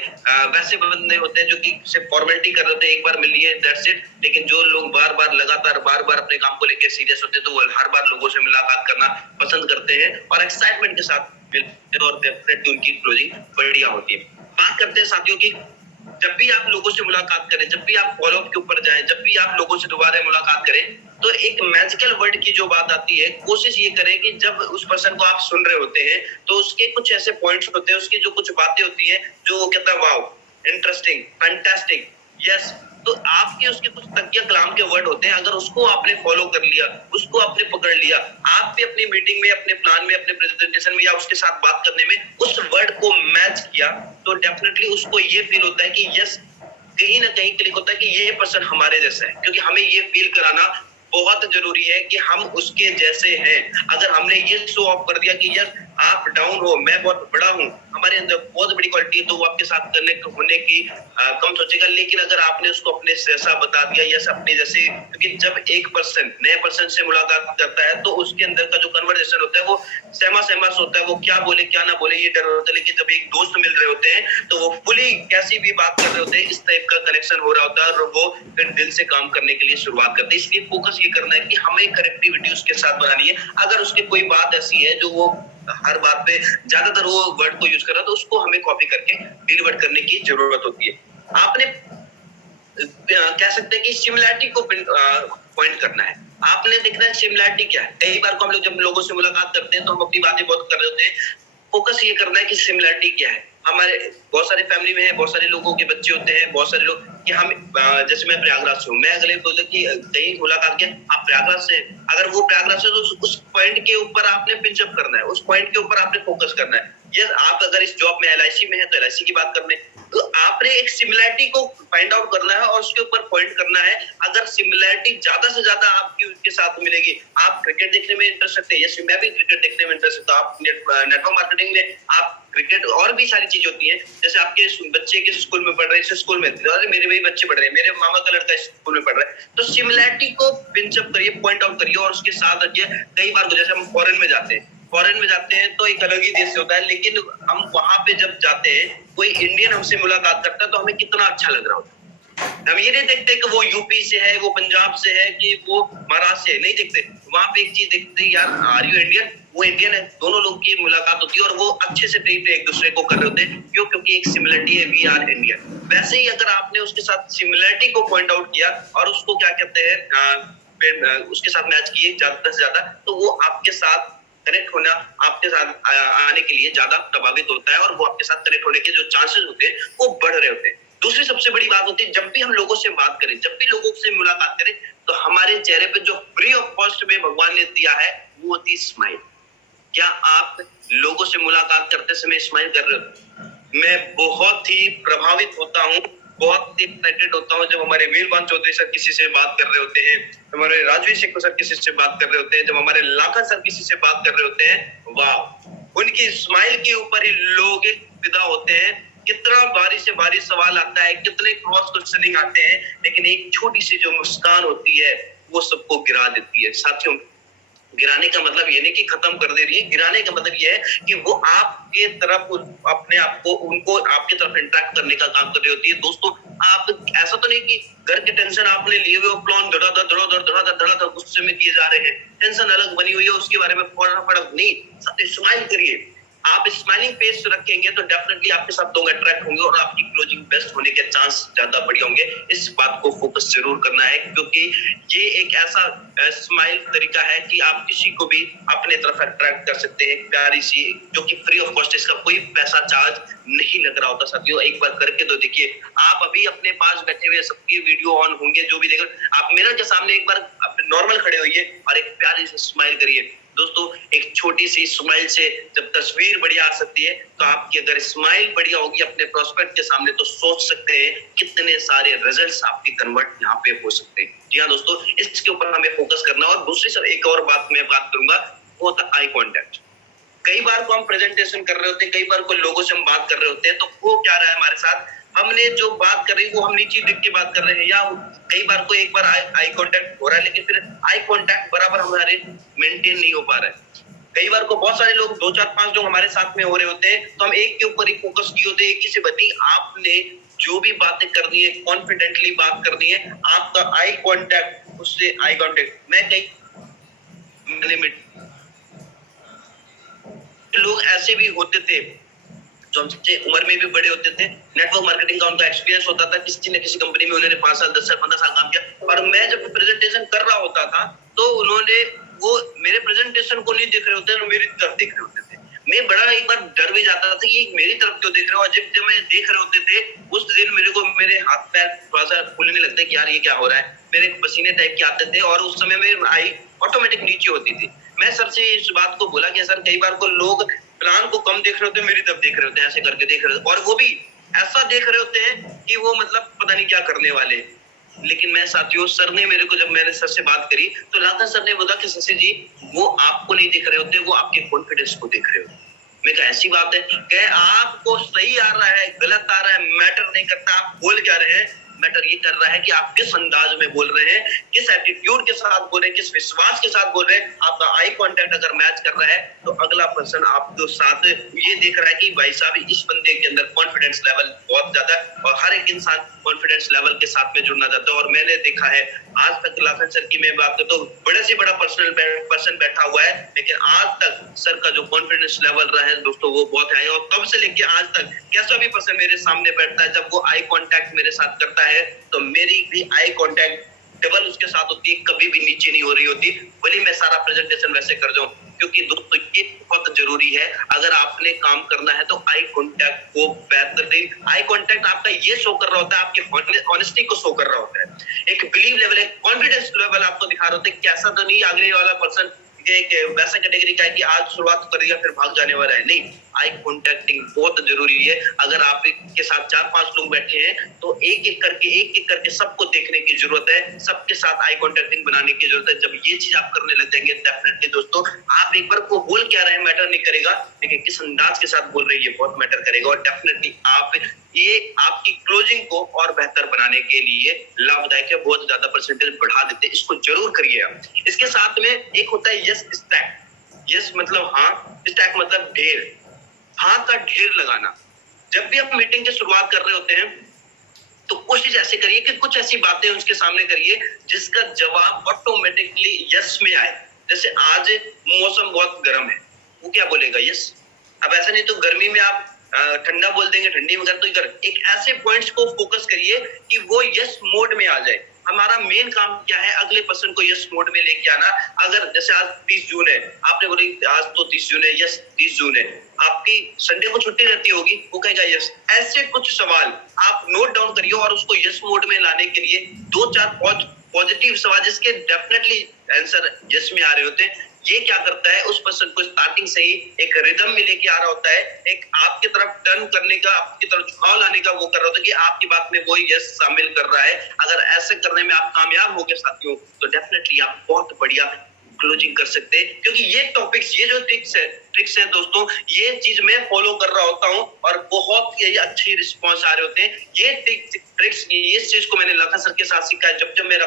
वैसे बंदे होते हैं जो कि सिर्फ फॉर्मेलिटी कर रहे होते हैं, एक बार मिल लिए दैट्स इट, लेकिन जो लोग बार बार लगातार बार बार अपने काम को लेकर सीरियस होते हैं तो वो हर बार लोगों से मुलाकात करना पसंद करते हैं और एक्साइटमेंट के साथ मिलते हैं, और डेफिनेटली उनकी क्लोजिंग बढ़िया होती है। बात करते हैं साथियों की, जब भी आप लोगों से मुलाकात करें, जब भी आप फॉलो अप के ऊपर जाएं, जब भी आप लोगों से दोबारा मुलाकात करें, तो एक मैजिकल वर्ड की जो बात आती है, कोशिश ये करें कि जब उस पर्सन को आप सुन रहे होते हैं तो उसके कुछ ऐसे पॉइंट्स होते हैं, उसकी जो कुछ बातें होती हैं जो वो कहता है वाओ, इंटरेस्टिंग, फैंटास्टिक, यस, तो आपके उसके कुछ तकिया कलाम के वर्ड होते हैं, अगर उसको आपने फॉलो कर लिया, उसको आपने पकड़ लिया, आप भी अपनी मीटिंग में, अपने प्लान में, अपने प्रेजेंटेशन में या उसके साथ बात करने में उस वर्ड को मैच किया, तो डेफिनेटली उसको ये फील होता है कि यस, कहीं ना कहीं क्लिक होता है कि ये पर्सन हमारे जैसा है, क्योंकि हमें ये फील कराना बहुत जरूरी है कि हम उसके जैसे हैं। अगर हमने ये शो ऑफ कर दिया कि यस आप डाउन हो, मैं बहुत बड़ा हूँ, हमारे अंदर बहुत बड़ी क्वालिटी है, तो वो आपके साथ कनेक्ट होने की कम सोचेगा। लेकिन अगर आपने उसको अपने जैसा बता दिया, यस अपने जैसे, क्योंकि जब एक पर्सन नए पर्सन से मुलाकात करता है तो उसके अंदर का जो कन्वर्सेशन होता है वो सहमा सहमा होता है, वो क्या बोले क्या ना बोले ये डर होता है। लेकिन जब एक दोस्त मिल रहे होते हैं तो वो फुली कैसी भी बात कर रहे होते हैं, इस टाइप का कनेक्शन हो रहा होता है और वो फिर दिल से काम करने के लिए शुरुआत करते हैं। इसलिए फोकस ये करना है कि हमें कनेक्टिविटी उसके साथ बनानी है। अगर उसकी कोई बात ऐसी है जो वो हर बात पे ज्यादातर वो वर्ड को यूज कर रहा है, तो उसको हमें कॉपी करके डिलीवर करने की जरूरत होती है। आपने कह सकते हैं कि सिमिलैरिटी को पॉइंट करना है। आपने देखना है सिमिलैरिटी क्या है। कई बार को हम लोग जब लोगों से मुलाकात करते हैं तो हम अपनी बातें बहुत कर रहे होते हैं, फोकस ये करना है कि सिमिलैरिटी क्या है। हमारे बहुत सारे फैमिली में है, बहुत सारे लोगों के बच्चे होते हैं, बहुत सारे लोग कि हम जैसे मैं प्रयागराज से हूँ, मैं अगले बोले कि कहीं मुलाकात किया, आप प्रयागराज से, अगर वो प्रयागराज से, तो उस पॉइंट के ऊपर आपने पिंचअप करना है, उस पॉइंट के ऊपर आपने फोकस करना है। ये आप अगर इस जॉब में एलआईसी में है तो एलआईसी की बात करने, तो आपने एक सिमिलैरिटी को फाइंड आउट करना है और उसके ऊपर पॉइंट करना है। अगर सिमिलैरिटी ज्यादा से ज्यादा आपकी उसके साथ मिलेगी, आप क्रिकेट देखने में इंटरेस्ट रखते हैं, यस मैं भी क्रिकेट देखने में इंटरेस्ट रखता हूँ, आप नेटवर्क मार्केटिंग में आप क्रिकेट और भी सारी चीजें होती हैं, जैसे आपके बच्चे किस स्कूल में पढ़ रहे हैं, इस स्कूल में, मेरे भी बच्चे पढ़ रहे हैं, मेरे मामा का लड़का इस स्कूल में पढ़ रहा है, तो सिमिलैरिटी को पिंचअप करिए, पॉइंट आउट करिए और उसके साथ रखिए। कई बार जैसे हम फॉरेन में जाते हैं तो एक अलग ही देश से होता है, लेकिन हम वहां पे जब जाते हैं, कोई इंडियन हमसे मुलाकात करता है तो हमें कितना अच्छा लग रहा होता है। हम ये नहीं देखते कि वो यूपी से है, वो पंजाब से है, कि वो महाराष्ट्र से है, नहीं देखते। वहां पे एक चीज देखते हैं, यार आर यू इंडियन, वो इंडियन है, दोनों लोग की मुलाकात होती है और वो अच्छे से ट्रीट एक दूसरे को कर रहे होते हैं। क्यों? क्योंकि एक सिमिलरिटी है, वी आर इंडियन। वैसे ही अगर आपने उसके साथ सिमिलरिटी को पॉइंट आउट किया और उसको क्या कहते हैं उसके साथ मैच किए ज्यादा से ज्यादा, तो वो आपके साथ कनेक्ट होना, आपके साथ आने के लिए ज्यादा प्रभावित होता है और वो आपके साथ कनेक्ट होने के जो चांसेस होते हैं वो बढ़ रहे होते हैं। दूसरी सबसे बड़ी बात होती है, जब भी हम लोगों से बात करें, जब भी लोगों से मुलाकात करें, तो हमारे चेहरे पे जो फ्री ऑफ कॉस्ट में भगवान ने दिया है वो होती है स्माइल। क्या आप लोगों से मुलाकात करते समय स्माइल कर रहे हो? मैं बहुत ही प्रभावित होता हूँ, बहुत ही एक्साइटेड होता हूँ जब हमारे वीरबान चौधरी सर किसी से बात कर रहे होते हैं, हमारे राजवीर शेखर सर किसी से बात कर रहे होते हैं, जब हमारे लाखन सर किसी से बात कर रहे होते हैं, वाह, उनकी स्माइल के ऊपर ही लोग फिदा होते हैं। कितना भारी से भारी सवाल आता है, कितने क्रॉस क्वेश्चनिंग आते हैं, लेकिन एक छोटी सी जो मुस्कान होती है वो सबको गिरा देती है। साथियों, गिराने का मतलब ये नहीं कि खत्म कर दे रही है, गिराने का मतलब ये है कि वो आपके तरफ अपने आप को, उनको आपके तरफ इंटरेक्ट करने का काम कर रही होती है। दोस्तों, आप ऐसा तो नहीं कि घर के टेंशन आपने लिए हुए, प्लान धड़ाधड़ गुस्से में किए जा रहे हैं, टेंशन अलग बनी हुई है, उसके बारे में फटाफट नहीं, स्माइल करिए। आप स्माइलिंग फेस रखेंगे तो डेफिनेटली आपके साथ लोग अट्रैक्ट होंगे और आपकी क्लोजिंग बेस्ट होने के चांस ज्यादा बढ़िया होंगे। इस बात को फोकस जरूर करना है, क्योंकि ये एक ऐसा स्माइल तरीका है कि आप किसी को भी अपने तरफ अट्रैक्ट कर सकते हैं, प्यारी सी, जो कि फ्री ऑफ कॉस्ट, इसका कोई पैसा चार्ज नहीं लग रहा होता। साथियों, एक बार करके तो देखिए। आप अभी अपने पास बैठे हुए सबके वीडियो ऑन होंगे, जो भी देख रहे, आप मिरर के सामने एक बार नॉर्मल खड़े होइए और एक प्यारी सी स्माइल करिए। दोस्तों, एक छोटी सी स्माइल से जब तस्वीर बढ़िया आ सकती है, तो आपकी अगर स्माइल बढ़िया होगी अपने प्रोस्पेक्ट के सामने, तो सोच सकते हैं कितने सारे रिजल्ट्स आपके कन्वर्ट यहाँ पे हो सकते हैं। जी हाँ दोस्तों, इसके ऊपर हमें फोकस करना। और दूसरी सर एक और बात मैं बात करूंगा, वो होता आई कॉन्टेक्ट। कई बार को हम प्रेजेंटेशन कर रहे होते हैं, कई बार को लोगों से हम बात कर रहे होते हैं, तो वो क्या रहा है हमारे साथ, हमने जो बात कर रही है वो हम नीचे दिख के बात कर रहे हैं, या कई बार को एक बार आई कांटेक्ट हो रहा है, लेकिन फिर आई कांटेक्ट बराबर हमारे मेंटेन नहीं हो पा रहा है। कई बार को बहुत सारे लोग, 2 4 5 लोग हमारे साथ में हो रहे होते हैं, तो हम एक के ऊपर ही फोकस किए होते हैं, एक ही से बनी। आपने जो भी बातें करनी है, कॉन्फिडेंटली बात करनी है, आपका आई कांटेक्ट, उससे आई कांटेक्ट। मैं कई लोग ऐसे भी होते थे जो हमसे उम्र में भी बड़े होते थे, नेटवर्क मार्केटिंग का उनका एक्सपीरियंस होता था, किसी न किसी कंपनी में उन्होंने 5 साल 10 साल 15 साल काम किया, और मैं जब प्रेजेंटेशन कर रहा होता था तो उन्होंने वो मेरे प्रेजेंटेशन को नहीं देख रहे होते, मेरी तरफ देख रहे होते थे। मैं बड़ा एक बार डर भी जाता था कि ये मेरी तरफ क्यों देख रहे हो, और जब मैं देख रहे होते थे उस दिन मेरे को, मेरे हाथ पैर थोड़ा सा फूलने लगते कि यार ये क्या हो रहा है, मेरे पसीने टाइप के आते थे, और उस समय मेरी आई ऑटोमेटिक नीचे होती थी। मैं सर से इस बात को बोला कि सर, कई बार को लोग प्लान को कम देख रहे होते, मेरी तरफ देख रहे होते हैं, ऐसे करके देख रहे होते, और वो भी ऐसा देख रहे होते हैं कि वो मतलब पता नहीं क्या करने वाले। लेकिन मैं साथियों, सर ने मेरे को, जब मैंने सर से बात करी तो लाखन सर ने बोला कि शशि जी, वो आपको नहीं दिख रहे होते, वो आपके कॉन्फिडेंस को देख रहे होते। मैं कहा ऐसी बात है? कहे आपको सही आ रहा है, गलत आ रहा है, मैटर नहीं करता आप बोल क्या रहे हैं, मैटर ये कर रहा है कि आप किस अंदाज में बोल रहे हैं, किस एटीट्यूड के साथ बोल रहे हैं, किस विश्वास के साथ बोल रहे हैं। आपका आई कांटेक्ट अगर मैच कर रहा है तो अगला पर्सन आपके साथ ये देख रहा है कि भाई साहब, इस बंदे के अंदर कॉन्फिडेंस लेवल बहुत ज्यादा है, और हर एक इंसान कॉन्फिडेंस लेवल के साथ में जुड़ना चाहता है। और मैंने देखा है आज तक लाखन सर की मैं बात करता हूँ, बड़े से बड़ा पर्सन बैठा हुआ है, लेकिन आज तक सर का जो कॉन्फिडेंस लेवल रहा है दोस्तों वो बहुत है। और तब से लेके आज तक कैसा भी पर्सन मेरे सामने बैठता है, जब वो आई कांटेक्ट मेरे साथ करता है तो मेरी भी आई कांटेक्ट डबल उसके साथ होती है, कभी भी नीचे नहीं हो रही होती, भले मैं सारा प्रेजेंटेशन वैसे कर जाऊं। क्योंकि दोस्तों ये बहुत जरूरी है, अगर आपने काम करना है तो आई कांटेक्ट को बेहतरीन, आई कांटेक्ट आपका ये शो कर रहा होता है, आपकी ऑनेस्टी को शो कर रहा होता है, एक बिलीव लेवल, एक कॉन्फिडेंस लेवल आपको दिखा रहा होता है कि ऐसा तो नहीं आगे वाला पर्सन एक वैसा कैटेगरी का है कि आज शुरुआत कर दिया फिर भाग जाने वाला है, नहीं। आई कॉन्टेक्टिंग बहुत जरूरी है। अगर आप के साथ 4-5 लोग बैठे हैं तो एक एक करके सबको देखने की जरूरत है, सबके साथ आई कॉन्टेक्टिंग बनाने की जरूरत है। जब ये चीज आप करने लग जाएंगे डेफिनेटली दोस्तों, आप एक बार को बोल क्या रहे हैं मैटर नहीं करेगा, लेकिन किस अंदाज के साथ बोल रही है बहुत मैटर करेगा। और डेफिनेटली आप ये आपकी क्लोजिंग को और बेहतर बनाने के लिए लाभदायक है, बहुत ज्यादा परसेंटेज बढ़ा देते हैं, इसको जरूर करिए आप। इसके साथ में एक होता है यस स्टैक। यस मतलब हाँ, स्टैक मतलब ढेर, हाँ का ढेर लगाना। जब भी आप मीटिंग की शुरुआत कर रहे होते हैं तो कोशिश ऐसे करिए कि कुछ ऐसी बातें उसके सामने करिए जिसका जवाब ऑटोमेटिकली यस में आए। जैसे आज मौसम बहुत गर्म है, वो क्या बोलेगा? यस। अब ऐसा नहीं तो गर्मी में आप ठंडा बोल देंगे, ठंडी में गर्म, तो गर्म। एक ऐसे पॉइंट्स को फोकस करिए कि वो यस मोड में आ जाए। हमारा मेन काम क्या है? अगले पर्सन को यस मोड में लेके आना। अगर जैसे आज 30 जून है, आपने बोले आज तो 30 जून है, यस 30 जून है, आपकी संडे को छुट्टी रहती होगी, वो कहेगा यस। ऐसे कुछ सवाल आप नोट डाउन करिए और उसको यस मोड में लाने के लिए 2-4 पॉजिटिव सवाल जिसके डेफिनेटली आंसर यस में आ रहे होते हैं, ये क्या करता है, उस पर्सन को स्टार्टिंग से ही एक रिदम में लेके आ रहा होता है, एक आपकी तरफ टर्न करने का, आपकी तरफ झुकाव लाने का वो कर रहा होता है कि आपकी बात में वो यस शामिल कर रहा है। अगर ऐसे करने में आप कामयाब हो गए साथियों, तो डेफिनेटली आप बहुत बढ़िया क्लोजिंग कर सकते हैं। क्योंकि ये टॉपिक्स, ये जो ट्रिक्स है दोस्तों, ये चीज मैं फॉलो कर रहा होता हूँ और बहुत ही अच्छी रिस्पॉन्स आ रहे होते हैं। ये ट्रिक्स, ये चीज को मैंने लखन सर के साथ सीखा है। जब मेरा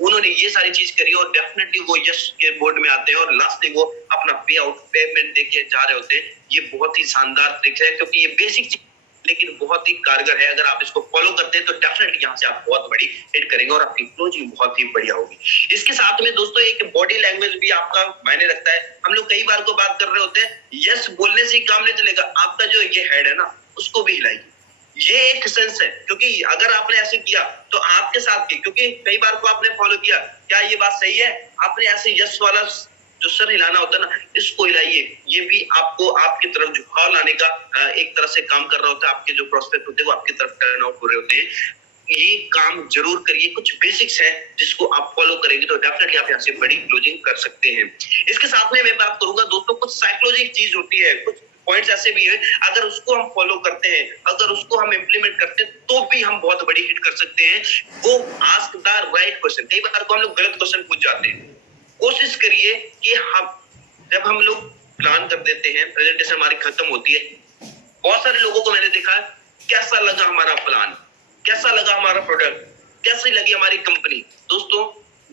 उन्होंने ये सारी चीज करी और डेफिनेटली वो यश के बोर्ड में आते हैं और लास्ट में वो अपना पे आउट पेमेंट देके जा रहे होते हैं। ये बहुत ही शानदार ट्रिक्स है, क्योंकि ये बेसिक चीज लेकिन बहुत ही कारगर है। अगर आप इसको फॉलो करते हैं तो डेफिनेटली यहाँ से आप बहुत बड़ी हिट करेंगे और आपकी क्लोजिंग बहुत ही बढ़िया होगी। इसके साथ में दोस्तों एक बॉडी लैंग्वेज भी आपका मायने रखता है। हम लोग कई बार को बात कर रहे होते हैं, यस बोलने से ही काम नहीं चलेगा, आपका जो ये हेड है ना उसको भी हिलाइए। ये एक सेंस है, क्योंकि अगर आपने ऐसे किया तो आपके साथ की, क्योंकि कई बार को आपने फॉलो किया, क्या ये बात सही है, आपने ऐसे यस वाला जो सर हिलाना होता है ना, इसको हिलाइए। ये भी आपको आपकी तरफ झुकाव लाने का एक तरह से काम कर रहा होता है। आपके जो प्रोस्पेक्ट होते हैं वो आपकी तरफ टर्न आउट हो रहे होते हैं। ये काम जरूर करिए, कुछ बेसिक्स हैं जिसको आप फॉलो करेंगे तो डेफिनेटली आप यहाँ से बड़ी क्लोजिंग कर सकते हैं। इसके साथ में मैं बात करूंगा दोस्तों, कुछ साइकोलॉजिकल चीज होती है, कुछ पॉइंट्स ऐसे भी है, अगर उसको हम फॉलो करते हैं, अगर उसको हम इम्प्लीमेंट करते हैं तो भी हम बहुत बड़ी हिट कर सकते हैं। वो आस्क द राइट क्वेश्चन। कई बार को हम लोग गलत क्वेश्चन पूछ जाते हैं। कोशिश करिए कि जब हम लोग प्लान कर देते हैं, प्रेजेंटेशन हमारी खत्म होती है, बहुत सारे लोगों को मैंने देखा कैसा लगा हमारा प्लान, कैसा लगा हमारा प्रोडक्ट, कैसी लगी हमारी कंपनी। दोस्तों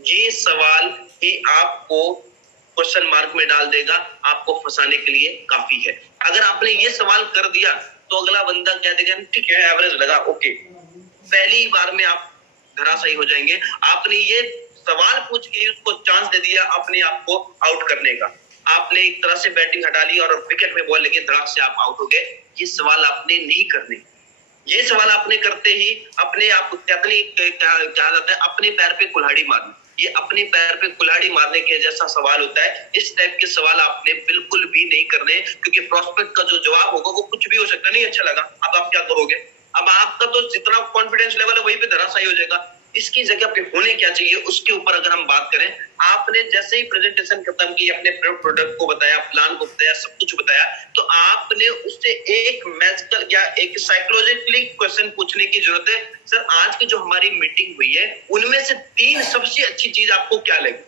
ये सवाल ही आपको क्वेश्चन मार्क में डाल देगा, आपको फंसाने के लिए काफी है। अगर आपने ये सवाल कर दिया तो अगला बंदा कह देगा ठीक है एवरेज लगा, ओके, पहली बार में आप धराशायी हो जाएंगे। आपने ये सवाल पूछ के उसको चांस दे दिया अपने आप को आउट करने का। आपने एक तरह से बैटिंग हटा ली और विकेट में बॉल लगी, धड़ाक से आप आउट हो गए। ये सवाल आपने नहीं करने। ये सवाल आपने करते ही अपने आप क्या जाता है, अपने पैर पे कुल्हाड़ी मारना। ये अपने पैर पे कुल्हाड़ी मारने के जैसा सवाल होता है। इस टाइप के सवाल आपने बिल्कुल भी नहीं करने, क्योंकि प्रोस्पेक्ट का जो जवाब होगा वो कुछ भी हो सकता है। नहीं अच्छा लगा, अब आप क्या करोगे? अब आपका तो जितना कॉन्फिडेंस लेवल है वहीं पे धराशायी हो जाएगा। इसकी जगह पे होने क्या चाहिए उसके ऊपर अगर हम बात करें, आपने जैसे ही प्रेजेंटेशन खत्म की, अपने प्रोडक्ट को बताया, प्लान को बताया, सब कुछ बताया, तो आपने उससे एक मैजिकल या एक साइकोलॉजिकली क्वेश्चन पूछने की जरूरत है। सर आज की जो हमारी मीटिंग हुई है उनमें से 3 सबसे अच्छी चीज आपको क्या लगी?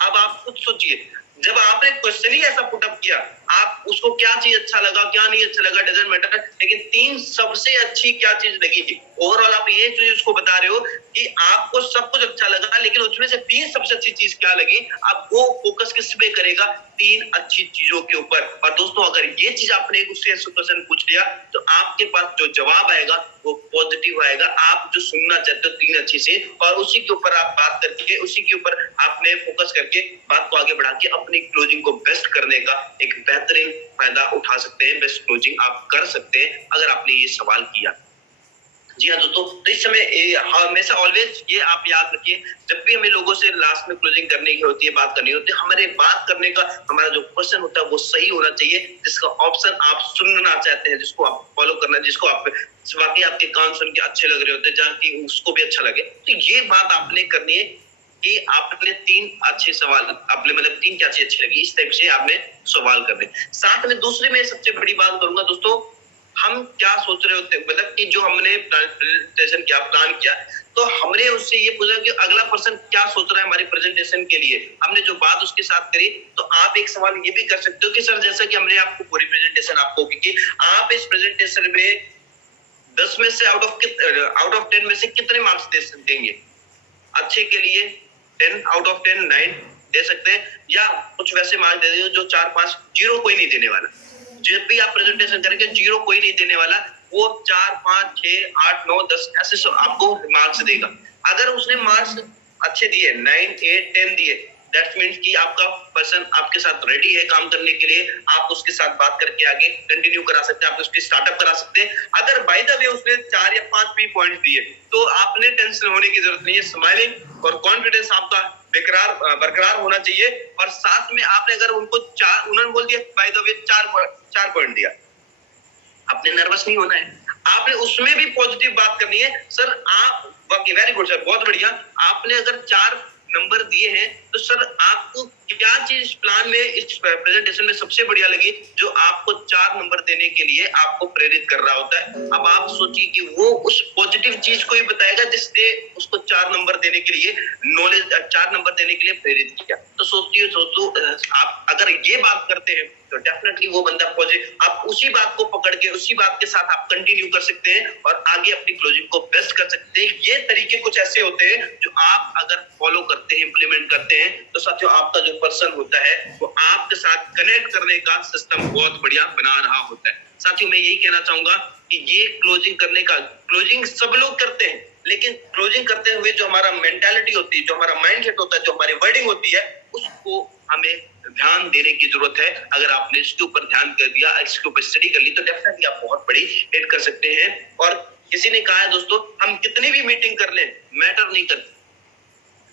अब आप खुद सोचिए, जब आपने क्वेश्चन ही ऐसा पुटअप किया आप उसको क्या चीज अच्छा लगा, क्या नहीं अच्छा लगा, डजंट मैटर, लेकिन 3 सबसे अच्छी क्या चीज लगी। ओवरऑल आप ये चीज उसको बता रहे हो कि आपको सब कुछ अच्छा लगा, लेकिन उसमें से 3 सबसे अच्छी चीज क्या लगी। आप वो फोकस किस पे करेगा, 3 अच्छी चीजों के ऊपर। और दोस्तों अगर ये चीज आपने उससे क्वेश्चन पूछ लिया तो आपके पास जो जवाब आएगा वो पॉजिटिव आएगा। आप जो सुनना चाहते हो 3 अच्छी से, और उसी के ऊपर आप बात करके, उसी के ऊपर आपने फोकस करके बात को आगे बढ़ा के अपनी क्लोजिंग को बेस्ट करने का एक बेहतरीन फायदा उठा सकते हैं। बेस्ट क्लोजिंग आप कर सकते हैं अगर आपने ये सवाल किया। जी हाँ दोस्तों, तो इस समय हमेशा ऑलवेज ये आप याद रखिए, जब भी हमें लोगों से लास्ट में क्लोजिंग करने की होती है, बात करनी होती है, हमारे बात करने का हमारा जो क्वेश्चन होता है वो सही होना चाहिए, जिसका ऑप्शन आप सुनना चाहते हैं, जिसको आप फॉलो करना, जिसको आप वाकई आपके कान सुन के अच्छे लग रहे होते हैं, जहाँ की उसको भी अच्छा लगे। तो ये बात आपने करनी है कि आपने 3 अच्छे सवाल, आपने मतलब 3 क्या चीज अच्छी लगी, इस टाइप से आपने सवाल करने। साथ में दूसरे में सबसे बड़ी बात करूंगा दोस्तों, हम क्या सोच रहे होते हैं, मतलब कि जो हमने प्रेजेंटेशन किया, प्लान किया, तो हमने उससे ये पूछा कि अगला पर्सन क्या सोच रहा है हमारी प्रेजेंटेशन के लिए। हमने जो बात उसके साथ करी, तो आप एक सवाल ये भी कर सकते हो कि सर जैसा कि हमने आपको पूरी प्रेजेंटेशन आपको की, आप इस प्रेजेंटेशन में 10 में से आउट ऑफ 10 में से कितने मार्क्स देंगे। अच्छे के लिए 10 आउट ऑफ 10 9 दे सकते हैं, या कुछ वैसे मार्क्स दे दो जो 4-5, 0 कोई नहीं देने वाला। जब भी आप प्रेजेंटेशन करेंगे 0 कोई नहीं देने वाला, वो 4 5 6 8 9 10 ऐसे आपको मार्क्स देगा। अगर उसने मार्क्स अच्छे दिए, 9 8 10 दिए, दैट मीन्स कि आपका पर्सन आपके साथ रेडी है काम करने के लिए। आप उसके साथ बात करके आगे कंटिन्यू करा सकते हैं, आप उसकी स्टार्टअप करा सकते हैं। अगर बाय द वे उसने 4 या 5 भी पॉइंट दिए, तो आपने टेंशन होने की जरूरत नहीं है। स्माइलिंग और कॉन्फिडेंस आपका बरकरार होना चाहिए। और साथ में आपने अगर उनको उन्होंने बोल दिया बाय द वे 4 पॉइंट दिया, आपने नर्वस नहीं होना है, आपने उसमें भी पॉजिटिव बात करनी है। सर आप वाकई वेरी गुड सर, बहुत बढ़िया। आपने अगर 4 नंबर दिए हैं, तो सर आपको क्या चीज प्लान में इस प्रेजेंटेशन में सबसे बढ़िया लगी, जो आपको 4 नंबर देने के लिए आपको प्रेरित कर रहा होता है। अब आप सोचिए कि वो उस पॉजिटिव चीज को ही बताएगा जिसने उसको 4 नंबर देने के लिए 4 नंबर देने के लिए प्रेरित किया। तो सोचो आप अगर ये बात करते हैं तो डेफिनेटली वो बंदा पॉजिटिव, आप उसी बात को पकड़ के उसी बात के साथ आप कंटिन्यू कर सकते हैं और आगे अपनी क्लोजिंग को बेस्ट कर सकते हैं। ये तरीके कुछ ऐसे होते हैं जो आप अगर फॉलो करते हैं, इंप्लीमेंट करते हैं, तो साथियों आपका जो पर्सन होता है वो आपके साथ कनेक्ट करने का सिस्टम बहुत बढ़िया बना रहा होता है। साथियों मैं यही कहना चाहूंगा कि ये क्लोजिंग करने का, क्लोजिंग सब लोग करते हैं, लेकिन क्लोजिंग करते हुए जो हमारा मेंटालिटी होती है, जो हमारा माइंडसेट होता है, जो हमारी वर्डिंग होती है, उसको हमें ध्यान देने की जरूरत है। अगर आपने इसके ऊपर ध्यान कर दिया, इसके ऊपर स्टडी कर ली, तो डेफिनेटली आप बहुत बड़ी हिट कर सकते हैं। और किसी ने कहा है दोस्तों, हम कितनी भी मीटिंग कर लें मैटर नहीं करती,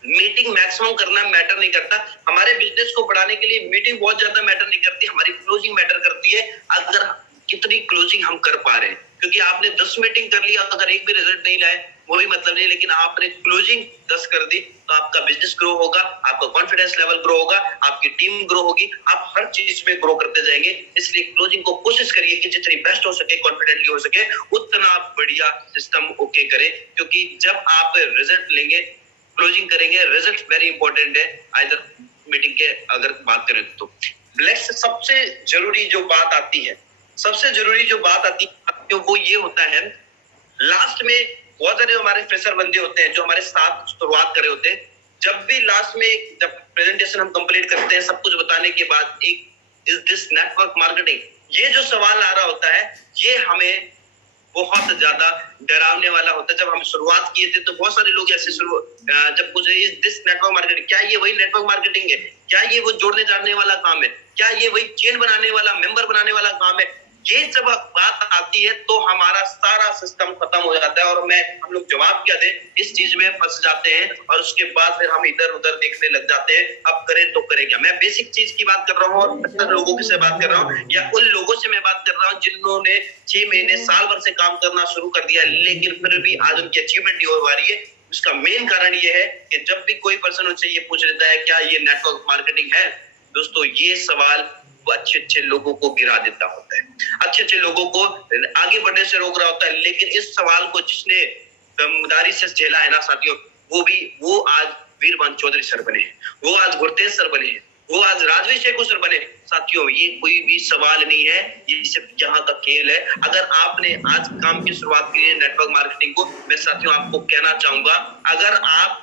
मीटिंग मैक्सिमम करना मैटर नहीं करता। हमारे बिजनेस को बढ़ाने के लिए मीटिंग बहुत ज्यादा मैटर नहीं करती, हमारी क्लोजिंग मैटर करती है। अगर कितनी क्लोजिंग हम कर पा रहे हैं, क्योंकि आपने 10 मीटिंग कर लिया, अगर एक भी रिजल्ट नहीं लाए कोई मतलब नहीं, लेकिन आपने क्लोजिंग 10 कर दी, तो आपका बिजनेस ग्रो होगा, आपका कॉन्फिडेंस लेवल ग्रो होगा, आपकी टीम ग्रो होगी, आप हर चीज में ग्रो करते जाएंगे। इसलिए क्लोजिंग को कोशिश करिए कि जितनी बेस्ट हो सके, कॉन्फिडेंटली हो सके, उतना बढ़िया सिस्टम ओके करें, क्योंकि जब आप रिजल्ट लेंगे, क्लोजिंग करेंगे, रिजल्ट वेरी इंपॉर्टेंट है। आइदर मीटिंग के अगर बात करें तो नेक्स्ट सबसे जरूरी जो बात आती है, सबसे जरूरी जो बात आती है वो ये होता है, लास्ट में बहुत सारे हमारे फ्रेशर बंदे होते हैं जो हमारे साथ शुरुआत कर रहे होते हैं। जब भी लास्ट में जब प्रेजेंटेशन हम कंप्लीट करते हैं सब कुछ बताने के बाद, एक इज दिस नेटवर्क मार्केटिंग, ये जो सवाल आ रहा होता है, ये हमें बहुत ज्यादा डरावने वाला होता है। जब हम शुरुआत किए थे तो बहुत सारे लोग ऐसे जब पूछे इज दिस नेटवर्क मार्केटिंग, क्या ये वही नेटवर्क मार्केटिंग है, क्या ये वो जोड़ने जाने वाला काम है, क्या ये वही चेन बनाने वाला, मेंबर बनाने वाला काम है। ये जब बात आती है तो हमारा सारा सिस्टम खत्म हो जाता है, और हम लोग जवाब क्या दें इस चीज में फंस जाते हैं, और उसके बाद फिर हम इधर उधर देखने लग जाते हैं, अब करें तो करें क्या। मैं बेसिक चीज की बात कर रहा हूँ, और बेहतर लोगों से बात कर रहा हूँ, या उन लोगों से मैं बात कर रहा हूँ जिन्होंने 6 महीने साल भर से काम करना शुरू कर दिया, लेकिन फिर भी आज उनकी अचीवमेंट नहीं हो पा रही है। इसका मेन कारण ये है कि जब भी कोई पर्सन उनसे ये पूछ लेता है क्या ये नेटवर्क मार्केटिंग है, दोस्तों ये सवाल अच्छे अच्छे लोगों को गिरा देता होता है, अच्छे अच्छे लोगों को आगे बढ़ने से रोक रहा होता है। लेकिन इस सवाल को जिसने ईमानदारी से झेला है ना साथियों, वो आज वीरबान चौधरी सर बने हैं, वो आज गुरतेज सर बने हैं, वो आज राजवीर शेखर सर बने। साथियों ये कोई भी सवाल नहीं है, ये सिर्फ यहाँ का खेल है। अगर आपने आज काम की शुरुआत की है नेटवर्क मार्केटिंग को, मैं साथियों आपको कहना चाहूंगा, अगर आप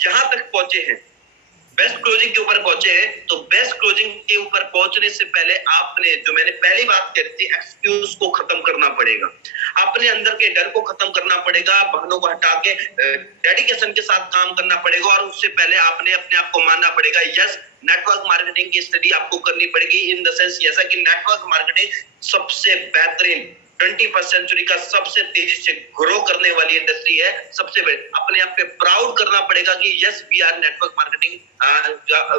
यहाँ तक पहुंचे हैं, बेस्ट क्लोजिंग के ऊपर पहुंचे हैं, तो बेस्ट क्लोजिंग के ऊपर पहुंचने से पहले आपने, जो मैंने पहली बात कही थी, एक्सक्यूज को खत्म करना पड़ेगा। अपने अंदर के डर को खत्म करना पड़ेगा, बहानों को हटा के डेडिकेशन के साथ काम करना पड़ेगा। और उससे पहले आपने अपने आप को मानना पड़ेगा, यस नेटवर्क मार्केटिंग की स्टडी आपको करनी पड़ेगी। इन द सेंस जैसा कि नेटवर्क मार्केटिंग सबसे बेहतरीन 21st सेंचुरी का सबसे तेजी से ग्रो करने वाली इंडस्ट्री है। सबसे बड़े अपने आप पे प्राउड करना पड़ेगा कि yes we are network marketing,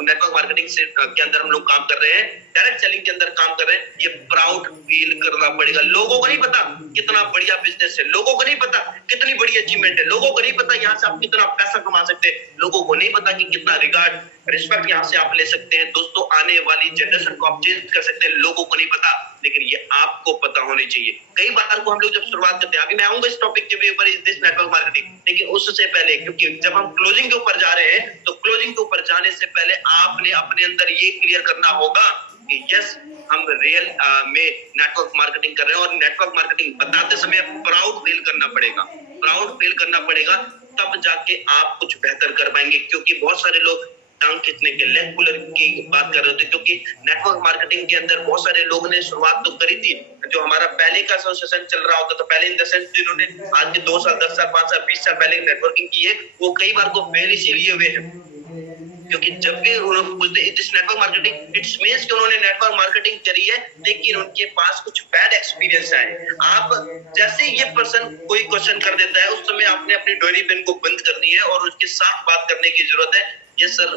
network marketing से के अंदर हम लोग काम कर रहे हैं, डायरेक्ट सेलिंग के अंदर काम कर रहे हैं। ये प्राउड फील करना पड़ेगा। लोगों को नहीं पता कितना बढ़िया बिजनेस है, लोगों को नहीं पता कितनी बड़ी अचीवमेंट है, लोगों को नहीं पता यहाँ से आप कितना पैसा कमा सकते हैं, लोगों को नहीं पता कि कितना रिगार्ड रिस्पेक्ट यहाँ से आप ले सकते हैं। दोस्तों आने वाली जनरेशन को आप चेंज कर सकते हैं, लोगों को नहीं पता, लेकिन ये आपको पता होनी चाहिए। कई बार को हम लोग जब शुरुआत करते हैं, अभी मैं आऊंगा इस टॉपिक के ऊपर, इस दिस नेटवर्क मार्केटिंग, लेकिन उससे पहले, क्योंकि जब हम क्लोजिंग के ऊपर जा रहे हैं, तो क्लोजिंग के ऊपर जाने से पहले आपने अपने अंदर ये क्लियर करना होगा कि यस हम रियल में नेटवर्क मार्केटिंग कर रहे हैं। और नेटवर्क मार्केटिंग बताते समय प्राउड फील करना पड़ेगा, प्राउड फील करना पड़ेगा, तब जाके आप कुछ बेहतर कर पाएंगे। क्योंकि बहुत सारे लोग टांग खींचने के लेग पुलर की बात कर रहे थे, क्योंकि नेटवर्क मार्केटिंग के अंदर बहुत सारे लोगों ने शुरुआत तो करी थी, जो हमारा पहले का सेशन चल रहा होता, तो पहले इन द सेंस जिन्होंने आज के 2 साल 10 साल 5 साल 20 साल पहले नेटवर्किंग की है, वो कई बार को फेल इसीलिए हुए हैं, क्योंकि जब भी उन्होंने बोलते इस नेटवर्क मार्केटिंग, इट्स मींस कि उन्होंने नेटवर्क मार्केटिंग करी है, लेकिन उनके पास कुछ बैड एक्सपीरियंस आए। आप जैसे ये पर्सन कोई क्वेश्चन कर देता है, उस समय आपने अपनी डोरी पेन को बंद करनी है और उसके साथ बात करने की जरूरत है। यस सर,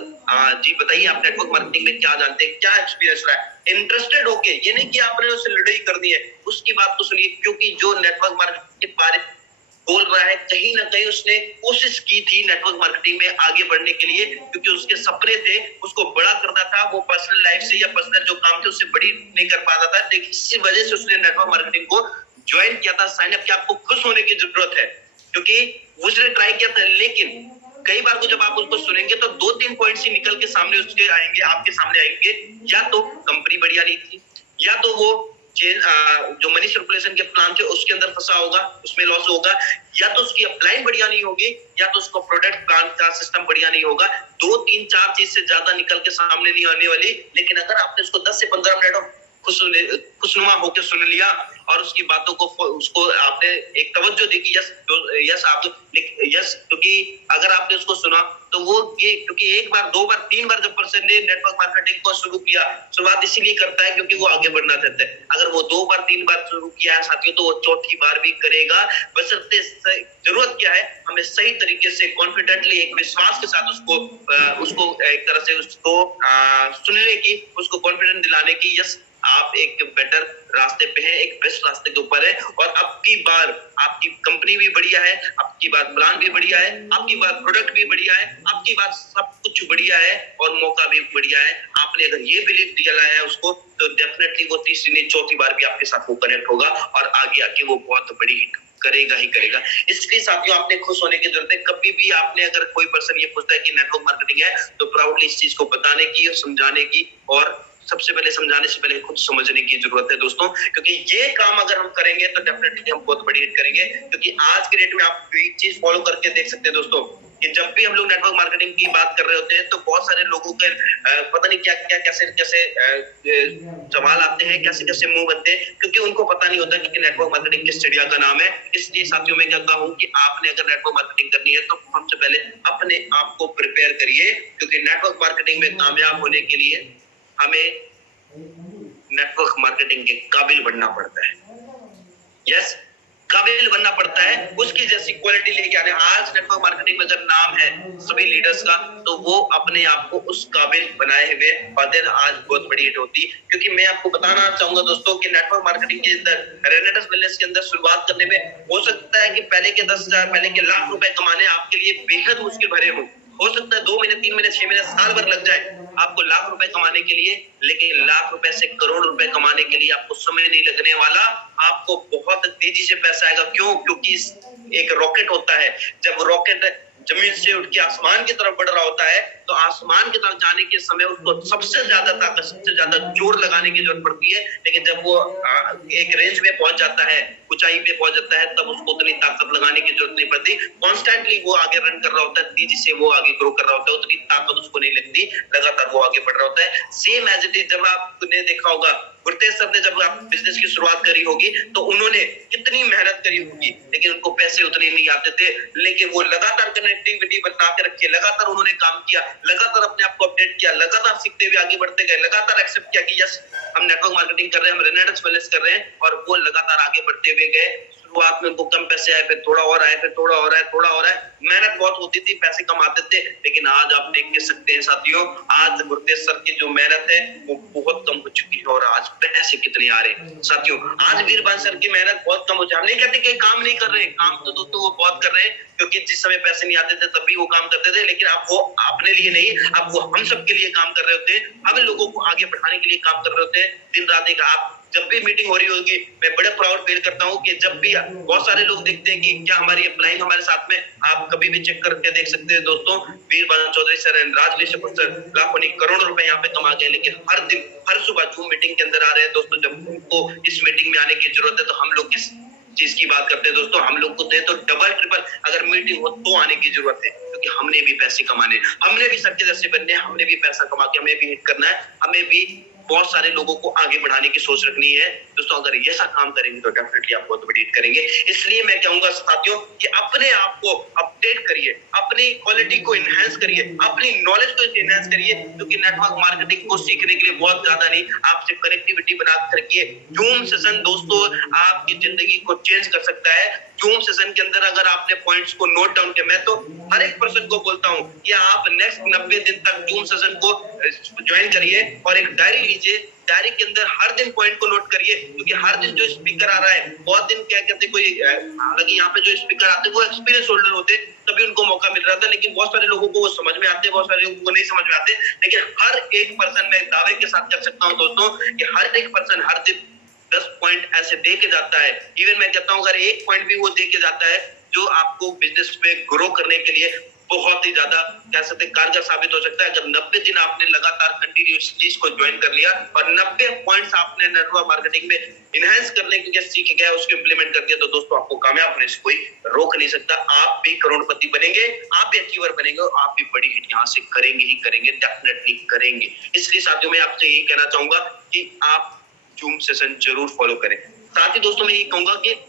जी बताइए आप नेटवर्क मार्केटिंग में क्या जानते हैं, क्या एक्सपीरियंस रहा है। इंटरेस्टेड होके, ये नहीं कि आपने उससे लड़ाई करनी है, उसकी बात को सुनिए, क्योंकि जो नेटवर्क मार्केटिंग के बारे बोल रहा है, कहीं ना कहीं उसने कोशिश की थी नेटवर्क मार्केटिंग में आगे बढ़ने के लिए, क्योंकि उसके सपने थे, उसको बड़ा करना था। वो पर्सनल लाइफ से या पर्सनल जो काम थे उससे बड़ी नहीं कर पाता था, लेकिन इसी वजह से उसने नेटवर्क मार्केटिंग को ज्वाइन किया था, साइन अप किया। आपको खुश होने की जरूरत है, क्योंकि उसने ट्राई किया था, लेकिन कई बार को जब आप उसको सुनेंगे तो 2-3 पॉइंट्स ही निकल के सामने उसके आएंगे, आपके सामने आएंगे। या तो कंपनी बढ़िया नहीं थी, या तो वो जो मनी सर्कुलेशन के प्लान थे उसके अंदर फंसा होगा, उसमें लॉस होगा, या तो उसकी अपलाइन बढ़िया नहीं होगी, या तो उसको प्रोडक्ट प्लान का सिस्टम बढ़िया नहीं होगा। 2-3-4 चीज से ज्यादा निकल के सामने नहीं आने वाली। लेकिन अगर आपने उसको 10 से 15 मिनट खुशनुमा होकर सुन लिया और उसकी बातों को, उसको आपने एक तवज्जो दी कि यस आप यस, क्योंकि अगर आपने उसको सुना तो वो ये, क्योंकि 1 बार 2 बार 3 बार जब पर्सन ने नेटवर्क मार्केटिंग को शुरू किया, शुरुआत इसीलिए करता है क्योंकि वो आगे बढ़ना चाहता है। अगर वो 2 बार 3 बार शुरू किया है साथियों, तो वो चौथी बार भी करेगा। बशर्ते जरूरत क्या है, हमें सही तरीके से कॉन्फिडेंटली एक विश्वास के साथ उसको एक तरह से उसको सुनने की, उसको कॉन्फिडेंस दिलाने की, यस आप एक बेटर रास्ते पे हैं, एक बेस्ट रास्ते के ऊपर है। और अब की बार आपकी कंपनी भी बढ़िया है, आपकी बात प्लान भी बढ़िया है, आपकी बात प्रोडक्ट भी बढ़िया है, आपकी बात सब कुछ बढ़िया है और मौका भी बढ़िया है। आपने अगर ये बिलीव दिलाया है उसको, तो डेफिनेटली वो तीसरी नहीं चौथी बार भी आपके साथ वो कनेक्ट होगा और आगे आके वो बहुत बड़ी हिट करेगा ही करेगा। इसलिए साथियों आपने खुश होने की जरूरत है। कभी भी आपने, अगर कोई पर्सन ये पूछता है कि नेटवर्क मार्केटिंग है, तो प्राउडली इस चीज को बताने की और समझाने की, और सबसे पहले समझाने से पहले खुद समझने की जरूरत है दोस्तों, क्योंकि ये काम अगर हम करेंगे तो डेफिनेटली हम बहुत बड़ी हिट करेंगे। क्योंकि आज के डेट में आप एक चीज फॉलो करके देख सकते हैं दोस्तों, कि जब भी हम लोग नेटवर्क मार्केटिंग की बात कर रहे होते हैं, तो बहुत सारे लोगों के पता नहीं क्या क्या कैसे कैसे सवाल आते हैं, कैसे कैसे मुंह बनते हैं, क्योंकि उनको पता नहीं होता कि नेटवर्क मार्केटिंग किस चिड़िया का नाम है। इसलिए साथियों मैं कहता हूँ कि आपने अगर नेटवर्क मार्केटिंग करनी है, तो सबसे पहले अपने आप को प्रिपेयर करिए, क्योंकि नेटवर्क मार्केटिंग में कामयाब होने के लिए हमें नेटवर्क मार्केटिंग के काबिल बनना पड़ता है। यस, काबिल बनना पड़ता है, उसकी जैसी क्वालिटी लेके आने। आज नेटवर्क मार्केटिंग में अगर नाम है सभी लीडर्स का, तो वो अपने आप को उस काबिल बनाए हुए और देन आज बहुत बड़ी हिट होती। क्योंकि मैं आपको बताना चाहूंगा दोस्तों कि नेटवर्क मार्केटिंग के अंदर, रेनेडस बिजनेस के अंदर शुरुआत करने में हो सकता है कि पहले के 10,000, पहले के लाख रुपए कमाने आपके लिए बेहद मुश्किल भरे हो सकता है 2 महीने 3 महीने 6 महीने साल भर लग जाए आपको लाख रुपए कमाने के लिए, लेकिन लाख रुपए से करोड़ रुपए कमाने के लिए आपको समय नहीं लगने वाला। आपको बहुत तेजी से पैसा आएगा। क्यों? क्योंकि एक रॉकेट होता है, जब रॉकेट जमीन से उठ के आसमान की तरफ बढ़ रहा होता है, तो तो आसमान की तरफ जाने के समय उसको सबसे ज्यादा ताकत, सबसे ज्यादा जोर लगाने की जरूरत पड़ती है। लेकिन जब वो एक रेंज में पहुंच जाता है, ऊंचाई पे पहुंच जाता है, तब उसको उतनी ताकत लगाने की जरूरत नहीं पड़ती। कॉन्स्टेंटली वो आगे रन कर रहा होता है, तेजी से वो आगे ग्रो कर रहा होता है, उतनी ताकत उसको नहीं लगती, लगातार वो आगे बढ़ रहा होता है। सेम एज इट इज, जब आपने देखा होगा गुरतेज सर ने जब बिजनेस की शुरुआत करी होगी तो उन्होंने कितनी मेहनत करी होगी, लेकिन उनको पैसे उतने नहीं आते थे, लेकिन वो लगातार कनेक्टिविटी बना के रखे, लगातार उन्होंने काम किया, लगातार अपने आप को अपडेट किया, लगातार सीखते हुए आगे बढ़ते गए, लगातार एक्सेप्ट किया कि यस हम नेटवर्क मार्केटिंग कर रहे हैं, हम रेनेडेंस वेलनेस कर रहे हैं, और वो लगातार आगे बढ़ते हुए गए। शुरुआत में उनको कम पैसे आए, फिर थोड़ा और आए, फिर थोड़ा और आए, थोड़ा और आए, मेहनत बहुत होती थी, पैसे कम आते थे। लेकिन आज आप देख के सकते हैं साथियों, आज गुरतेज सर की जो मेहनत है वो बहुत कम हो चुकी है, और आज पैसे कितने आ रहे हैं साथियों। आज वीरबान सर की मेहनत बहुत कम हो चुकी है। हम नहीं कहते कि काम नहीं कर रहे हैं, काम तो दोस्तों वो बहुत कर रहे हैं, क्योंकि जिस समय पैसे नहीं आते थे तब भी वो काम करते थे, लेकिन अब वो अपने लिए नहीं, अब वो हम सबके लिए काम कर रहे होते हैं, हम लोगों को आगे बढ़ाने के लिए काम कर रहे होते हैं। दिन रात एक आप जब भी मीटिंग हो रही होगी, मैं बड़े प्राउड फील करता हूँ कि जब भी बहुत सारे लोग देखते हैं कि क्या हमारी अपलाइन हमारे साथ में, आप कभी भी चेक करके देख सकते हैं दोस्तों, Veerban Chaudhary sir and Raj Rishabh sir लाखों नहीं करोड़ों रुपए यहाँ पे कमा गए, लेकिन हर दिन हर सुबह जूम मीटिंग के अंदर आ रहे हैं दोस्तों। जब उनको इस मीटिंग में आने की जरूरत है तो हम लोग किस चीज की बात करते हैं दोस्तों, हम लोग को तो डबल ट्रिपल अगर मीटिंग हो तो आने की जरूरत है, क्योंकि हमने भी पैसे कमाने, हमने भी सबके जैसे बनने, हमने भी पैसा कमा के हमें भी हिट करना है, हमें भी बहुत सारे लोगों को आगे बढ़ाने की सोच रखनी है दोस्तों। अगर ये सब काम करेंगे तो डेफिनेटली आप बहुत बड़ी हिट करेंगे। इसलिए मैं कहूंगा साथियों कि अपने आप को अपडेट करिए, अपनी क्वालिटी को इनहेंस करिए, अपनी नॉलेज को इनहेंस करिए, क्योंकि नेटवर्क मार्केटिंग को सीखने के लिए बहुत ज्यादा नहीं, आपसे कनेक्टिविटी बना कर रखिए। जूम सेशन दोस्तों आपकी जिंदगी को चेंज कर सकता है। जूम सेशन के अंदर अगर आपने पॉइंट्स को नोट डाउन किया, मैं तो हर एक पर्सन को बोलता हूं कि आप नेक्स्ट 90 दिन तक जूम सेशन को ज्वाइन करिए और एक डायरी लीजिए, डायरी के अंदर हर दिन पॉइंट को नोट करिए, क्योंकि हर दिन जो स्पीकर आ रहा है, बहुत दिन क्या कहते कोई, हालांकि यहाँ पे जो स्पीकर आते हैं वो एक्सपीरियंस होल्डर होते, तभी उनको मौका मिल रहा था, लेकिन बहुत सारे लोगों को वो समझ में आते हैं, बहुत सारे लोगों को नहीं समझ में आते, लेकिन हर एक पर्सन, मैं दावे के साथ कह सकता हूँ दोस्तों कि हर एक पर्सन हर दिन 10 पॉइंट ऐसे दे के जाता है। इवन मैं कहता हूँ अगर एक पॉइंट भी वो दे के जाता है जो आपको बिजनेस में ग्रो करने के लिए बहुत ही ज्यादा कह सकते कारगर साबित हो सकता है। अगर 90 दिन आपने लगातार कंटिन्यूअसली इसको ज्वाइन कर लिया और 90 पॉइंट्स आपने नेटवर्क मार्केटिंग में इनहेंस करने के लिए सीख गया, उसको इंप्लीमेंट कर दिया, तो दोस्तों आपको कामयाब होने से कोई रोक नहीं सकता। आप भी करोड़पति बनेंगे, आप भी अचीवर बनेंगे, और आप भी बड़ी हिट यहाँ से करेंगे ही करेंगे, डेफिनेटली करेंगे। इसलिए साथियों मैं आपसे यही कहना चाहूंगा कि आप जूम सेशन जरूर फॉलो करें। साथ ही दोस्तों मैं ये कहूंगा कि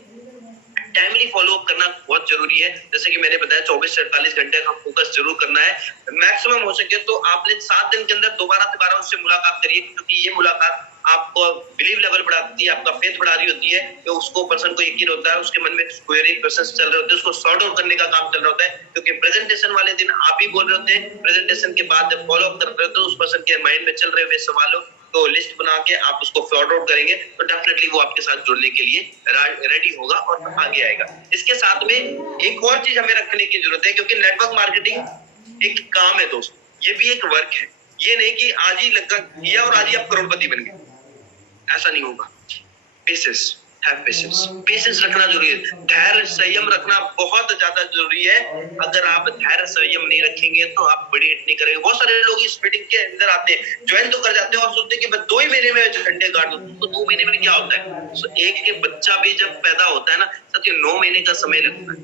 टाइमली फॉलो अप करना बहुत जरूरी है। जैसे कि मैंने बताया 24 से 48 घंटे का फोकस जरूर करना है। मैक्सिमम हो सके तो आपने 7 दिन के अंदर दोबारा उससे मुलाकात करिए, क्योंकि ये मुलाकात आपको बिलीव लेवल बढ़ाती है, आपका फेथ बढ़ा रही होती है, कि उसको पर्सन को यकीन होता है, उसके मन में क्वेरी क्वेश्चंस चल रहे होते हैं, उसको सॉर्ट आउट करने का काम चल रहा होता है, क्योंकि प्रेजेंटेशन वाले दिन आप ही बोल रहे होते हैं, प्रेजेंटेशन के बाद जब फॉलो अप कर रहे होते हैं उस पर्सन के माइंड में चल रहे हुए सवालों तो लिस्ट बना के आप उसको सॉर्ट आउट करेंगे तो डेफिनेटली वो आपके साथ जुड़ने के लिए रेडी होगा और आगे आएगा। इसके साथ में एक और चीज हमें रखने की जरूरत है, क्योंकि नेटवर्क मार्केटिंग एक काम है दोस्तों, ये भी एक वर्क है। ये नहीं कि आज ही लगा किया और आज ही आप करोड़पति बन गए, ऐसा नहीं होगा। पेशेंस, हैव पेशेंस, पेशेंस रखना जरूरी है। धैर्य संयम रखना बहुत ज्यादा जरूरी है। अगर आप धैर्य संयम नहीं रखेंगे तो आप बड़ी हिट नहीं करेंगे। बहुत सारे लोग इस मीटिंग के अंदर आते हैं, ज्वाइन तो कर जाते हैं और सोचते हैं कि मैं 2 ही महीने में घंटे गाड़ दूं। तो 2 महीने में क्या होता है? तो एक बच्चा भी जब पैदा होता है ना, सच 9 महीने का समय लगता है,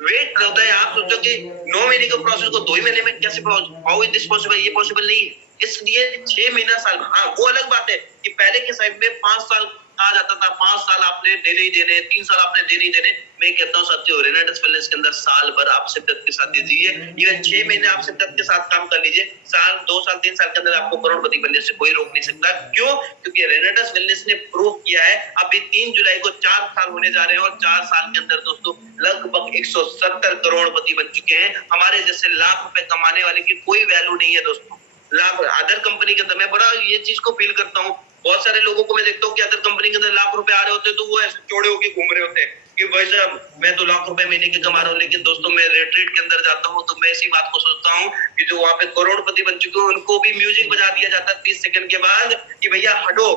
वेट होता है। आप सोचो कि 9 महीने का प्रोसेस को 2 ही महीने में कैसे, हाउ इज दिस पॉसिबल? ये पॉसिबल नहीं है। इसलिए 6 महीना साल, हाँ वो अलग बात है कि पहले के समय में 5 साल कहा जाता था, 5 साल आपने देने ही देने, 3 साल आपने देने ही देने। मैं कहता हूँ साथियों रेनेडेंस वेलनेस के अंदर साल भर आप शिद्दत के साथ दीजिए, इवन 6 महीने आप शिद्दत के साथ काम कर लीजिए, साल 2 साल 3 साल के अंदर आपको करोड़पति बनने से कोई रोक नहीं सकता। क्यों? क्योंकि रेनेडेंस वेलनेस ने प्रूव किया है। अभी 3 जुलाई को 4 साल होने जा रहे हैं और 4 साल के अंदर दोस्तों लगभग 170 करोड़पति बन चुके हैं। हमारे जैसे लाख रुपए कमाने वाले की कोई वैल्यू नहीं है दोस्तों। लाख अदर कंपनी के अंदर मैं बड़ा ये चीज को फील करता हूँ। बहुत सारे लोगों को मैं देखता हूँ कि अदर कंपनी के अंदर लाख रुपए आ रहे होते हैं तो वो ऐसे चौड़े होके घूम रहे होते हैं कि भाई साहब मैं तो लाख रुपए महीने के कमा रहा हूँ। लेकिन दोस्तों मैं रिट्रीट के अंदर जाता हूँ तो मैं इसी बात को सोचता हूँ कि जो वहां पे करोड़पति बन चुके हैं उनको भी म्यूजिक बजा दिया जाता है 30 सेकंड के बाद कि भैया हटो,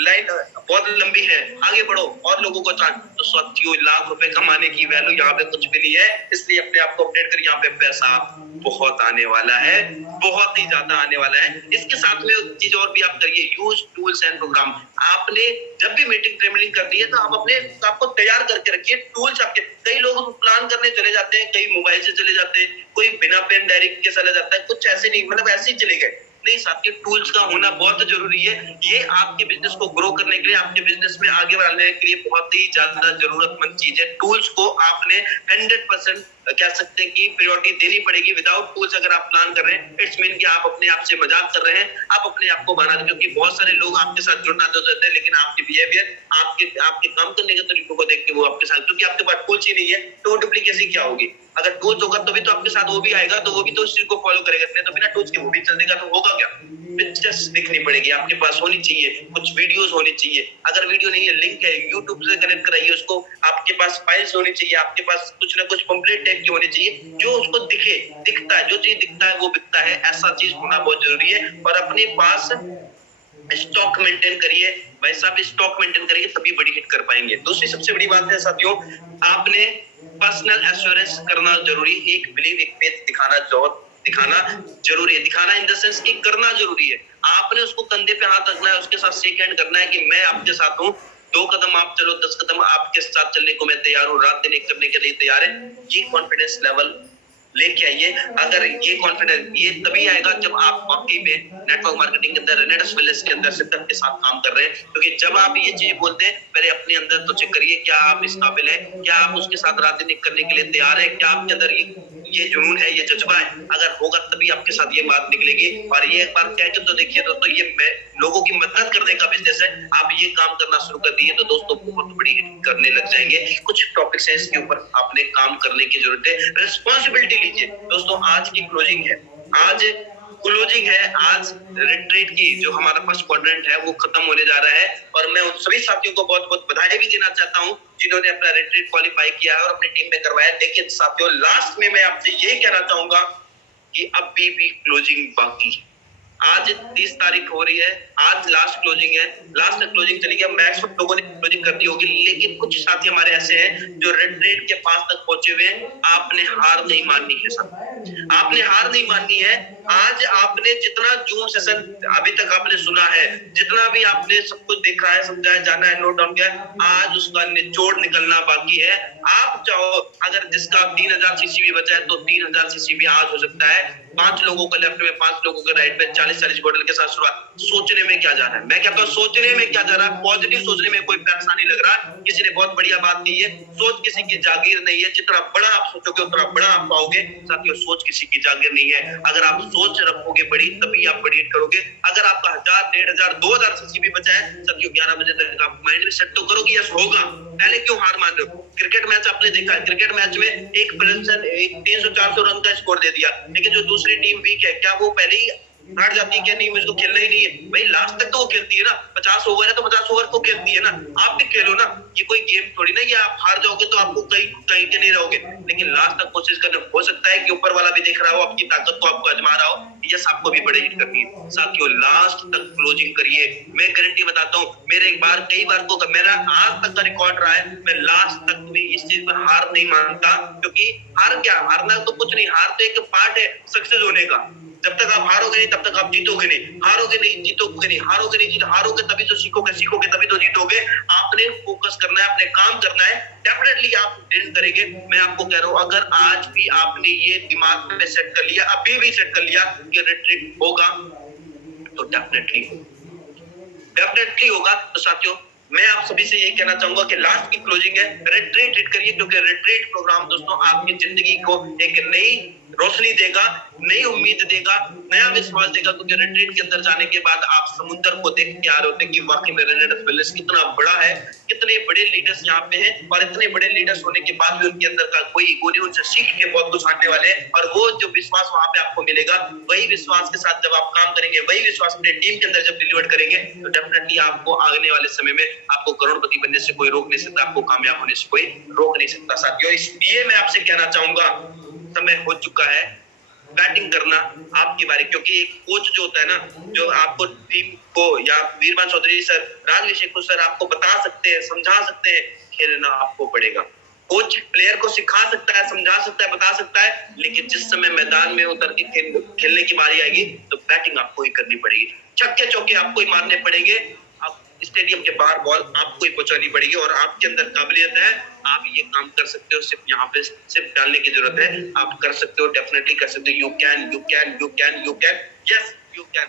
लाइन बहुत लंबी है, आगे बढ़ो और लोगों को चांस। तो साथियों लाख रुपए कमाने की वैल्यू यहाँ पे कुछ भी नहीं है, इसलिए अपने आप को अपडेट कर, यहाँ पे पैसा बहुत आने वाला है, बहुत ही ज्यादा आने वाला है। इसके साथ में चीज और भी आप करिए, यूज टूल्स एंड प्रोग्राम। आपने जब भी मीटिंग ट्रेनिंग करनी है तो आप अपने आपको तैयार करके रखिए टूल्स आपके। कई लोग प्लान करने चले जाते हैं, कई मोबाइल से चले जाते हैं, कोई बिना पेन डायरी के चला जाता है, कुछ ऐसे नहीं, मतलब ऐसे ही चले गए। नहीं, आपके टूल्स का होना बहुत जरूरी है। ये आपके बिजनेस को ग्रो करने के लिए, आपके बिजनेस में आगे बढ़ाने के लिए बहुत ही ज्यादा जरूरतमंद चीज है। टूल्स को आपने 100% कह सकते हैं कि प्रायोरिटी देनी पड़ेगी। विदाउट टूल्स अगर आप प्लान कर रहे हैं, इट्स मीन कि आप अपने आप से मजाक कर रहे हैं, आप अपने आप को बना रहे हैं। क्योंकि बहुत सारे लोग आपके साथ जुड़ना तो चाहते हैं, लेकिन आपके बिहेवियर, आपके काम करने के तरीकों को देख के वो आपके साथ, क्योंकि आपके पास टूल्स ही नहीं है तो डुप्लीकेसी क्या होगी। अगर टूल्स होगा तभी तो आपके साथ वो भी आएगा, तो वो भी तो उस चीज को फॉलो करेगा। तो बिना टूल्स के वो भी चलेगा तो होगा क्या? पिक्चर्स दिखनी पड़ेगी, आपके पास होनी चाहिए, कुछ वीडियोस होनी चाहिए। अगर वीडियो नहीं है, लिंक है, यूट्यूब से कनेक्ट कराइए उसको। आपके पास फाइल्स होनी चाहिए, आपके पास कुछ ना कुछ पंपलेट टाइप की होनी चाहिए, जो उसको दिखता है, जो चीज दिखता है वो बिकता है, ऐसा चीज होना बहुत जरूरी है। और अपने पास स्टॉक मेंटेन करिए भाई साहब, स्टॉक मेंटेन करिए, तभी बड़ी हिट कर पाएंगे। दूसरी सबसे बड़ी बात है साथियों, आपने पर्सनल एश्योरेंस करना जरूरी है। एक बिलीव, एक फेथ दिखाना जरूरी है। दिखाना इन द सेंस कि करना जरूरी है। आपने उसको कंधे पे हाथ रखना है, उसके साथ शेक हैंड करना है कि मैं आपके साथ हूँ, 2 कदम आप चलो, 10 कदम आपके साथ चलने को मैं तैयार हूँ, रात दिन एक करने के लिए तैयार है। ये कॉन्फिडेंस लेवल लेके आइए। अगर ये कॉन्फिडेंस, ये तभी आएगा जब आप वाकई में नेटवर्क मार्केटिंग के अंदर, रेनेडस वेलनेस के अंदर शिद्दत के साथ काम कर रहे हैं। क्योंकि जब आप ये चीज बोलते हैं, पहले अपने अंदर तो चेक करिए, क्या आप इस काबिल है, क्या आप उसके साथ रात दिन करने के लिए तैयार है, क्या आपके अंदर ये जुनून है, ये जज्बा है। अगर होगा तभी आपके साथ ये बात निकलेगी। और ये एक बार कह के तो देखिए दोस्तों, ये लोगों की मदद करने का बिजनेस है। आप ये काम करना शुरू कर दिए तो दोस्तों बहुत बड़ी हिट करने लग जाएंगे। कुछ टॉपिक्स हैं इसके ऊपर आपने काम करने की जरूरत है। रिस्पॉन्सिबिलिटी लीजिए दोस्तों। आज की क्लोजिंग है, आज क्लोजिंग है, आज रिट्रीट की जो हमारा फर्स्ट क्वाड्रेंट है वो खत्म होने जा रहा है। और मैं उन सभी साथियों को बहुत बहुत बधाई भी देना चाहता हूँ जिन्होंने अपना रिट्रीट क्वालिफाई किया है और अपनी टीम में करवाया। देखिए साथियों, लास्ट में मैं आपसे ये कहना चाहूंगा कि अभी भी क्लोजिंग बाकी। आज 30 तारीख हो रही है, आज लास्ट क्लोजिंग है, लास्ट क्लोजिंग चली गई। मैक्सिमम लोगों ने क्लोजिंग कर दी होगी, लेकिन कुछ साथी हमारे ऐसे हैं जो रेट के पास तक पहुंचे हुए हैं। आपने हार नहीं माननी है सर, आपने हार नहीं माननी है। आज आपने जितना जूम सेशन अभी तक आपने सुना है, जितना भी आपने सब कुछ देखा है, समझाया, जाना है, नोट डाउन किया, आज उसका निचोड़ निकलना बाकी है। आप चाहो, अगर जिसका 3000 सीसी भी बचा है तो 3000 सीसी भी आज हो सकता है। 5 लोगों का लेफ्ट में, 5 लोगों का राइट में, 40 मॉडल के साथ शुरुआत। सोचने में क्या जा रहा है, मैं कहता हूँ सोचने में क्या जा रहा है। पॉजिटिव सोचने में कोई पैसा नहीं लग रहा। किसी ने बहुत बढ़िया बात की है, सोच किसी की जागीर नहीं है। जितना बड़ा आप सोचोगे उतना बड़ा आप पाओगे। साथियों, सोच किसी की जागीर नहीं है। अगर आप सोच रखोगे बड़ी, तभी आप बड़ी हिट करोगे। अगर आपका 1000, 1500, 2000 सीसी भी बचा है, साथियों 11 बजे तक आप माइंड में सेट तो करोगे यस होगा। पहले क्यों हार मान रहे हो? क्रिकेट मैच आपने देखा है, क्रिकेट मैच में एक पर्सन 300-400 रन का स्कोर दे दिया, लेकिन जो दूसरी टीम वीक है, क्या वो पहले ही हार जाती है? क्या नहीं, मुझको खेलना ही नहीं है भाई। लास्ट तक तो वो खेलती है ना, 50 ओवर है तो 50 ओवर को खेलती है ना। आप भी खेलो ना, ये कोई गेम थोड़ी ना, ये आप हार जाओगे तो आपको कहीं के नहीं रहोगे। लेकिन लास्ट तक कोशिश करने, हो सकता है कि ऊपर वाला भी देख रहा हो, आपकी ताकत को आपको आजमा रहा हो, यस आपको भी बड़े हिट करनी है। साथियों, लास्ट तक क्लोजिंग करिए। मैं गारंटी बताता हूँ, मेरे कई बार को मेरा आज तक का रिकॉर्ड रहा है, मैं लास्ट तक भी इस चीज पर हार नहीं मानता। क्योंकि हारना तो कुछ नहीं, हार तो एक पार्ट है सक्सेस होने का। जब तक आप हारोगे नहीं तब तक आप जीतोगे नहीं, हारोगे नहीं जीतोगे नहीं, हारोगे नहीं जीत, हारोगे तभी तो सीखोगे, सीखोगे तभी तो जीतोगे। आपने फोकस करना है, अपने काम करना है, डेफिनेटली आप विन करेंगे। मैं आपको कह रहा हूँ, अगर आज भी आपने ये दिमाग में सेट कर लिया, अभी भी सेट कर लिया कि रिट्रीट होगा, तो डेफिनेटली होगा। तो साथियों, मैं आप सभी से यही कहना चाहूंगा कि लास्ट की क्लोजिंग है, रिट्रीट करिए। क्योंकि रिट्रीट प्रोग्राम दोस्तों आपकी जिंदगी को एक नई रोशनी देगा, नई उम्मीद देगा, नया विश्वास देगा। क्योंकि रिट्रीट के अंदर जाने के बाद आप समुद्र को देख के आ रहे होते कि वाकई में रेनेडस वेलनेस कितना बड़ा है, कितने बड़े लीडर्स यहाँ पे हैं। और इतने बड़े लीडर्स होने के बाद भी उनके अंदर का कोई ईगो नहीं, उनसे सीख के बहुत कुछ आने वाले हैं। और वो जो विश्वास वहां पे आपको मिलेगा, वही विश्वास के साथ जब आप काम करेंगे, वही विश्वास अपने टीम के अंदर जब डिलीवर करेंगे, तो डेफिनेटली आपको आने वाले समय में आपको करोड़पति बनने से कोई रोक नहीं सकता, आपको कामयाब होने से कोई रोक नहीं सकता। साथियों, इसलिए मैं आपसे कहना चाहूंगा, समय हो चुका है, बैटिंग करना आपकी बारी, क्योंकि एक कोच जो होता है ना, जो आपको टीम को, या वीरमान चौधरी सर, राजवीर शेखर सर आपको बता सकते हैं, समझा सकते हैं, खेलना आपको पड़ेगा। कोच प्लेयर को सिखा सकता है, समझा सकता है, बता सकता है, लेकिन जिस समय मैदान में उतर के खेलने की बारी आएगी तो बैटिंग आपको ही करनी पड़ेगी, छक्के चौके आपको ही मारने पड़ेंगे, आप स्टेडियम के बाहर बॉल आपको ही पहुंचानी पड़ेगी, और आपके अंदर काबिलियत है, आप ये काम कर सकते हो, सिर्फ यहाँ पे सिर्फ डालने की जरूरत है, आप कर सकते हो, डेफिनेटली कर सकते हो, you can, you can, you can, you can, yes you can,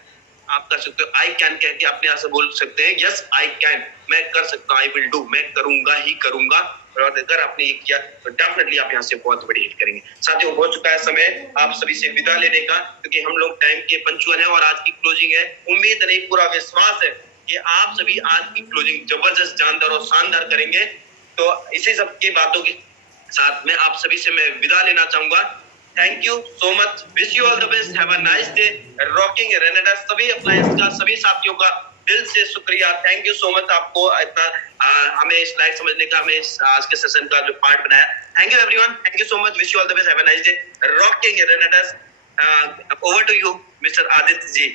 आप कर सकते हो, आई कैन कह के अपने आप से बोल सकते हैं, यस आई कैन, मैं कर सकता हूँ, आई विल डू, मैं करूंगा ही करूंगा, और अगर आपने ये किया तो डेफिनेटली आप यहाँ से बहुत बड़ी हिट करेंगे। साथियों, हो चुका है समय आप सभी से विदा लेने का, क्योंकि हम लोग टाइम के पंचुअल हैं और आज की क्लोजिंग है। उम्मीद नहीं, पूरा विश्वास है कि आप सभी आज की क्लोजिंग जबरदस्त, जानदार और शानदार करेंगे। तो इसी सब की बातों के साथ में आप सभी से मैं विदा लेना चाहूंगा। Thank you so much, wish you all the best, have a nice day, rocking रेनेडा, सभी अप्लायंस का, सभी साथियों का दिल से शुक्रिया, थैंक यू सो मच, आपको इतना हमें इस लाइव समझने का, हमें आज के सेशन का जो पार्ट बनाया। Thank you everyone, thank you so much, wish you all the best, have a nice day, rocking Reneda. Over to you mister Aditya ji.